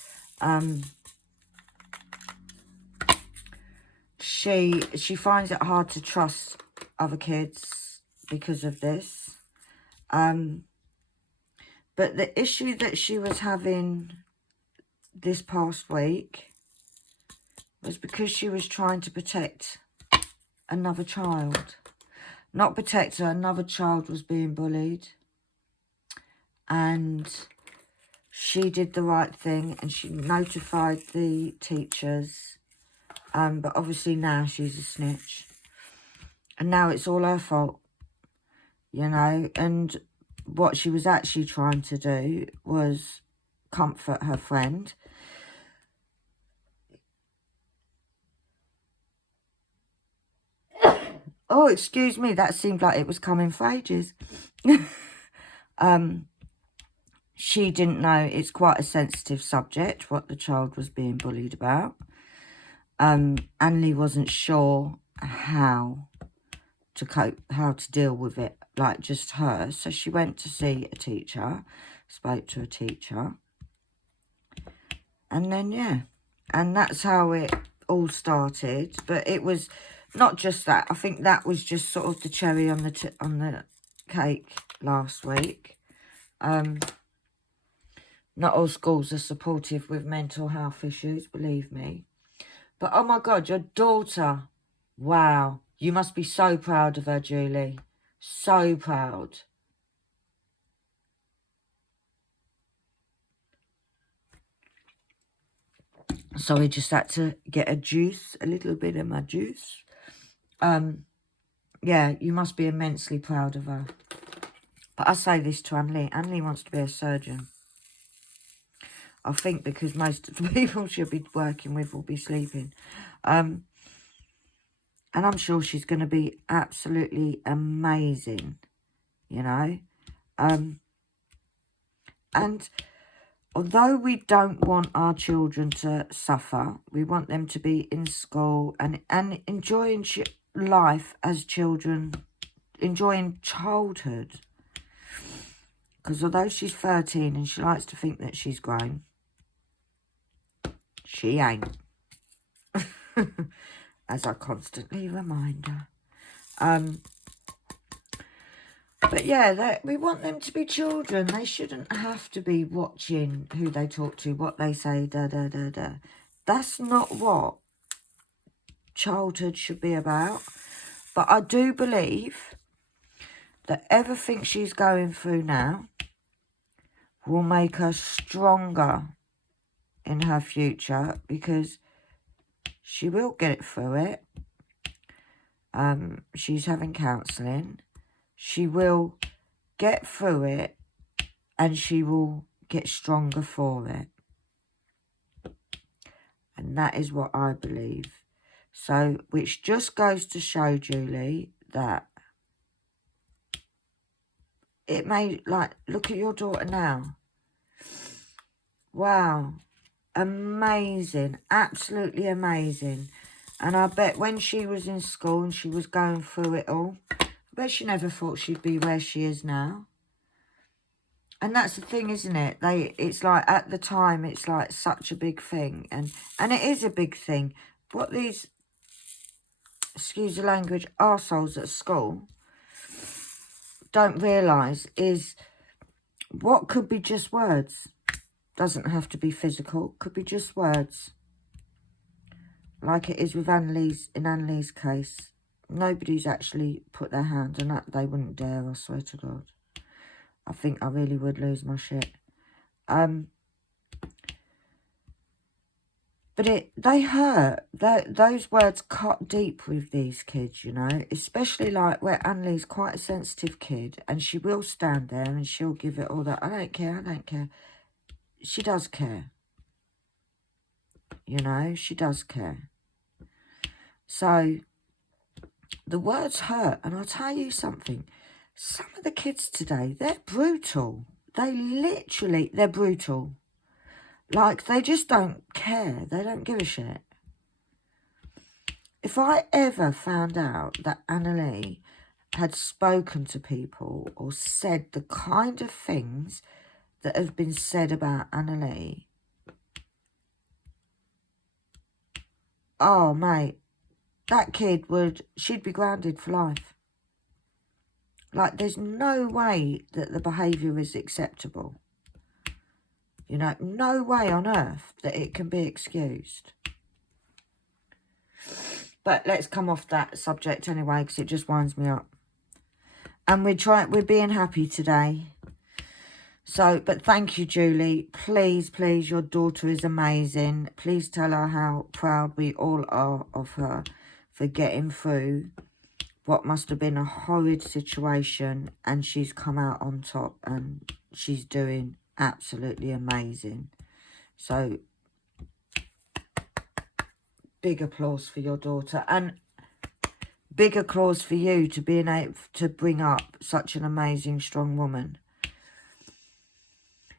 She finds it hard to trust other kids because of this. But the issue that she was having this past week was because she was trying to protect another child. Not protect her, another child was being bullied. And she did the right thing and she notified the teachers. But obviously now she's a snitch. And now it's all her fault, you know. And what she was actually trying to do was comfort her friend. Oh, excuse me, that seemed like it was coming for ages. She didn't know it's quite a sensitive subject, what the child was being bullied about. Annalie wasn't sure how to cope, how to deal with it, like just her. So she went to see a teacher, spoke to a teacher. And then, yeah, and that's how it all started. But it was not just that. I think that was just sort of the cherry on the cake last week. Not all schools are supportive with mental health issues, believe me. But, oh my God, your daughter. Wow. You must be so proud of her, Julie. So proud. So we just had to get a little bit of my juice. Yeah, you must be immensely proud of her. But I say this to Annalie. Annalie wants to be a surgeon. I think because most of the people she'll be working with will be sleeping. And I'm sure she's going to be absolutely amazing, you know. And although we don't want our children to suffer, we want them to be in school and enjoying life as children, enjoying childhood. Because although she's 13 and she likes to think that she's grown, she ain't. as I constantly remind her. But yeah, we want them to be children. They shouldn't have to be watching who they talk to, what they say, da. That's not what childhood should be about. But I do believe that everything she's going through now will make her stronger in her future, because she will get it through it. She's having counselling. She will get through it, and she will get stronger for it. And that is what I believe. So, which just goes to show, Julie, that it may, like, look at your daughter now. Wow. Amazing. Absolutely amazing. And I bet when she was in school and she was going through it all, I bet she never thought she'd be where she is now. And that's the thing, isn't it? It's like, at the time, it's like such a big thing. And it is a big thing. What these, excuse the language, arseholes at school don't realise is what could be just words. Doesn't have to be physical. Could be just words. Like it is with Annalise, in Annalise's case. Nobody's actually put their hand on that. They wouldn't dare, I swear to God. I think I really would lose my shit. But they hurt. Those words cut deep with these kids, you know. Especially like where Annalie's quite a sensitive kid. And she will stand there and she'll give it all that. I don't care, I don't care. She does care. You know, she does care. So, the words hurt. And I'll tell you something. Some of the kids today, they're brutal. They're brutal. Like, they just don't care. They don't give a shit. If I ever found out that Annalie had spoken to people or said the kind of things that have been said about Annalie, oh, mate, that kid she'd be grounded for life. Like, there's no way that the behaviour is acceptable. You know, no way on earth that it can be excused. But let's come off that subject anyway, because it just winds me up. And we're being happy today. So, but thank you, Julie. Please, please, your daughter is amazing. Please tell her how proud we all are of her for getting through what must have been a horrid situation, and she's come out on top, and she's doing absolutely amazing. So, big applause for your daughter, and big applause for you to being able to bring up such an amazing, strong woman.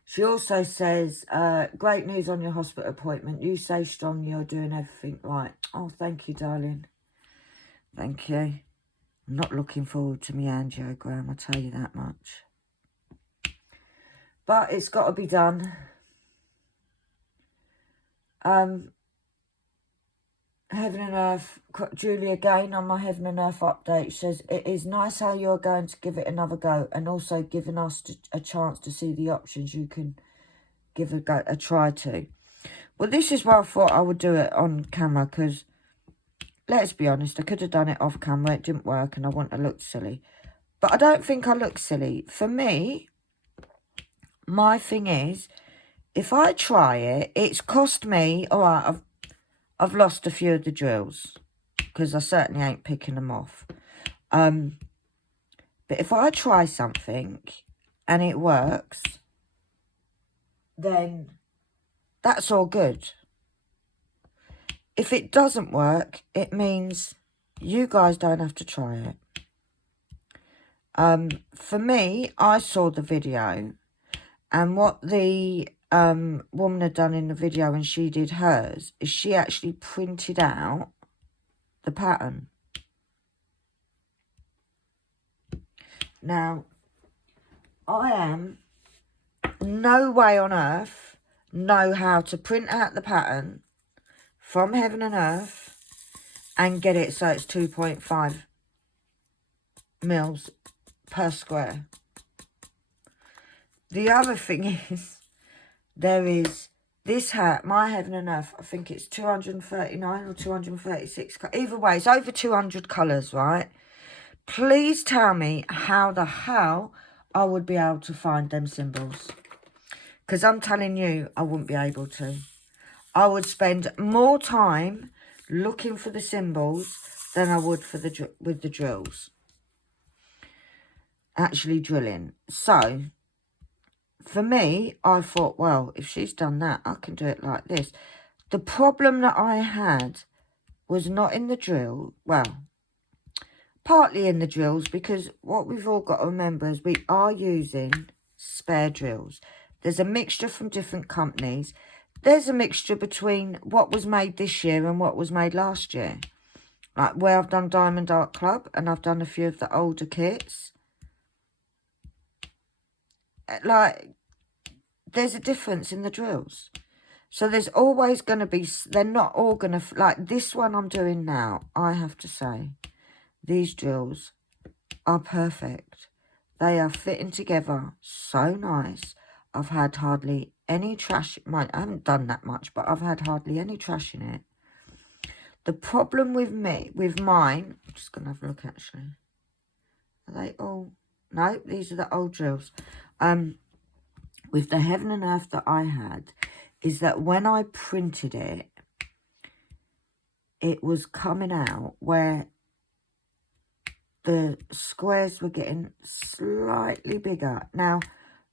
She also says, great news on your hospital appointment. You say strong, you're doing everything right. Oh, thank you, darling. Thank you. I'm not looking forward to my angiogram, I'll tell you that much. But it's got to be done. Heaven and Earth, Julie again on my Heaven and Earth update says, it is nice how you're going to give it another go, and also giving us a chance to see the options you can give a try to. Well, this is why I thought I would do it on camera, because let's be honest, I could have done it off camera, it didn't work, and I wouldn't have looked silly. But I don't think I look silly. For me, my thing is, if I try it, it's cost me, all right, I've lost a few of the drills, because I certainly ain't picking them off. But if I try something and it works, then that's all good. If it doesn't work, it means you guys don't have to try it. For me, I saw the video, and what the woman had done in the video when she did hers is she actually printed out the pattern. Now, I am no way on earth know how to print out the pattern from Heaven and Earth and get it so it's 2.5 mils per square. The other thing is, there is this hat, My Heaven and Earth, I think it's 239 or 236. Either way, it's over 200 colours, right? Please tell me how the hell I would be able to find them symbols. Because I'm telling you, I wouldn't be able to. I would spend more time looking for the symbols than I would for with the drills. Actually drilling. So, for me, I thought, well, if she's done that, I can do it like this. The problem that I had was not in the drill. Well, partly in the drills, because what we've all got to remember is we are using spare drills. There's a mixture from different companies. There's a mixture between what was made this year and what was made last year. Like where I've done Diamond Art Club and I've done a few of the older kits. Like, there's a difference in the drills. So there's always going to be, they're not all going to, like this one I'm doing now, I have to say, these drills are perfect. They are fitting together so nice. I've had hardly any trash. I haven't done that much, but I've had hardly any trash in it. The problem with mine, I'm just going to have a look actually. Are they all? No, these are the old drills. With the Heaven and Earth that I had, is that when I printed it, it was coming out where the squares were getting slightly bigger. Now,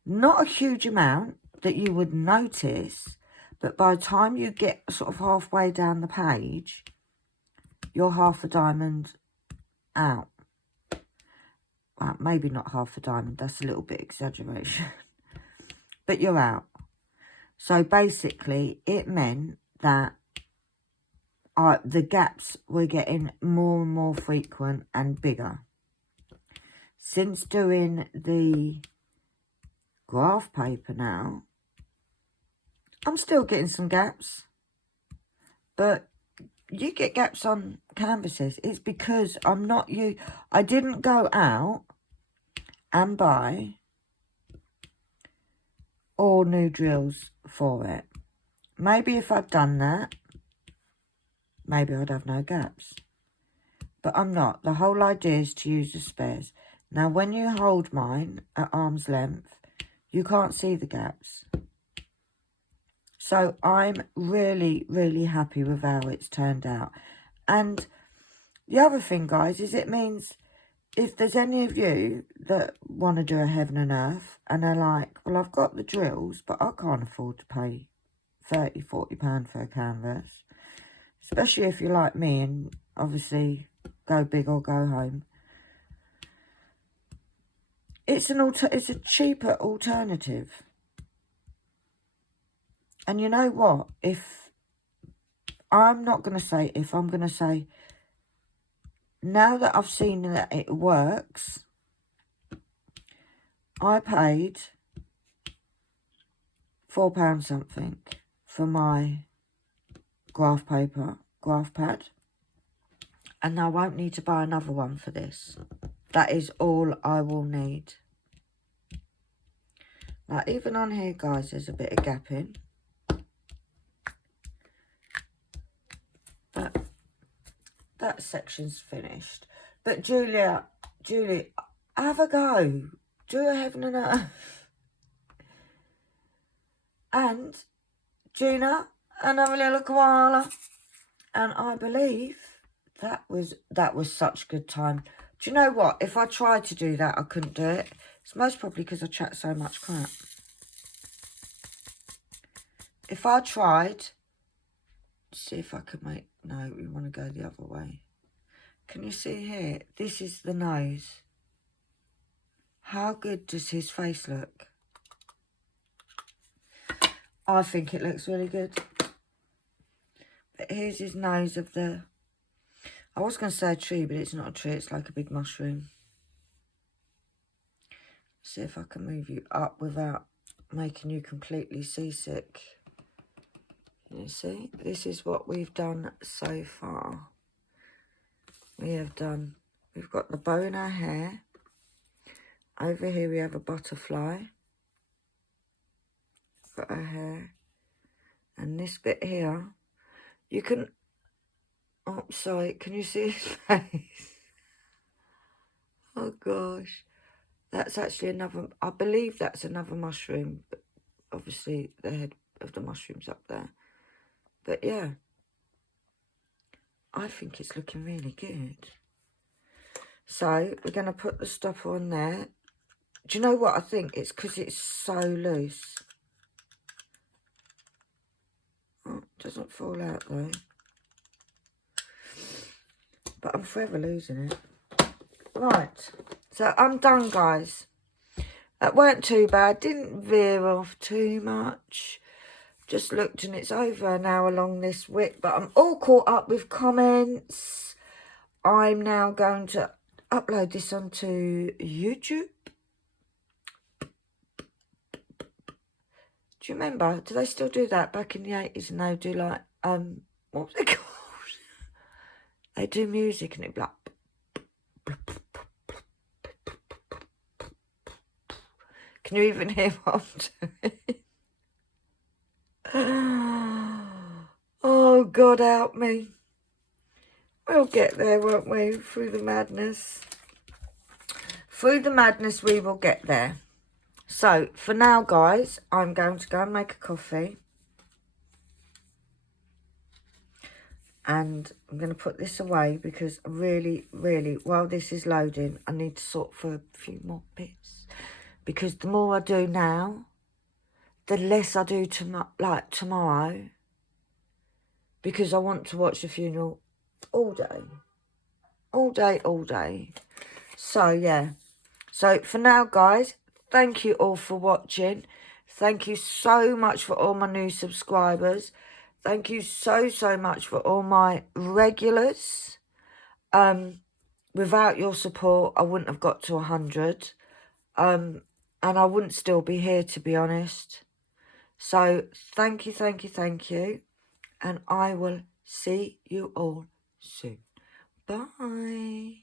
not a huge amount that you would notice, but by the time you get sort of halfway down the page, you're half a diamond out. Well, maybe not half a diamond, that's a little bit exaggeration. But you're out. So basically, it meant that the gaps were getting more and more frequent and bigger. Since doing the graph paper now, I'm still getting some gaps. But you get gaps on canvases. It's because I didn't go out and buy all new drills for it. Maybe if I'd done that, maybe I'd have no gaps. But I'm not. The whole idea is to use the spares. Now, when you hold mine at arm's length, you can't see the gaps. So I'm really, really happy with how it's turned out. And the other thing, guys, is it means if there's any of you that want to do a Heaven and Earth and are like, well, I've got the drills, but I can't afford to pay £30, £40 for a canvas. Especially if you're like me and obviously go big or go home. It's a cheaper alternative. And you know what? I'm going to say, now that I've seen that it works, I paid £4 something for my graph paper, graph pad. And I won't need to buy another one for this. That is all I will need. Like, even on here, guys, there's a bit of gapping. But that section's finished. But Julie, have a go. Do a Heaven and Earth. And Gina, another little koala. And I believe that was such a good time. Do you know what? If I tried to do that, I couldn't do it. It's most probably because I chat so much crap. If I tried, see if I could make... No, we want to go the other way. Can you see here? This is the nose. How good does his face look? I think it looks really good. But here's his nose of the... I was going to say a tree, but it's not a tree. It's like a big mushroom. See if I can move you up without making you completely seasick. Can you see? This is what we've done so far. we have done, we've got the bow in our hair. Over here we have a butterfly. Got our hair. And this bit here, you can, oh, sorry, can you see his face? Oh gosh. That's actually another, I believe that's another mushroom. But obviously the head of the mushroom's up there. But yeah, I think it's looking really good. So we're going to put the stopper on there. Do you know what I think? It's because it's so loose. Oh, it doesn't fall out though. But I'm forever losing it. Right, so I'm done, guys. That weren't too bad. Didn't veer off too much. Just looked and it's over an hour long, this WIP. But I'm all caught up with comments. I'm now going to upload this onto YouTube. Do you remember? Do they still do that back in the 80s? And they do like, what was it called? They do music and it'd be like... Can you even hear what I'm doing? Oh, God help me. We'll get there, won't we? Through the madness. Through the madness, we will get there. So, for now, guys, I'm going to go and make a coffee. And I'm going to put this away because really, while this is loading, I need to sort for a few more bits. Because the more I do now, the less I do tomorrow. Because I want to watch the funeral all day. All day. So, yeah. So, for now, guys, thank you all for watching. Thank you so much for all my new subscribers. Thank you so much for all my regulars. Without your support, I wouldn't have got to 100. And I wouldn't still be here, to be honest. So, thank you. And I will see you all soon. Bye.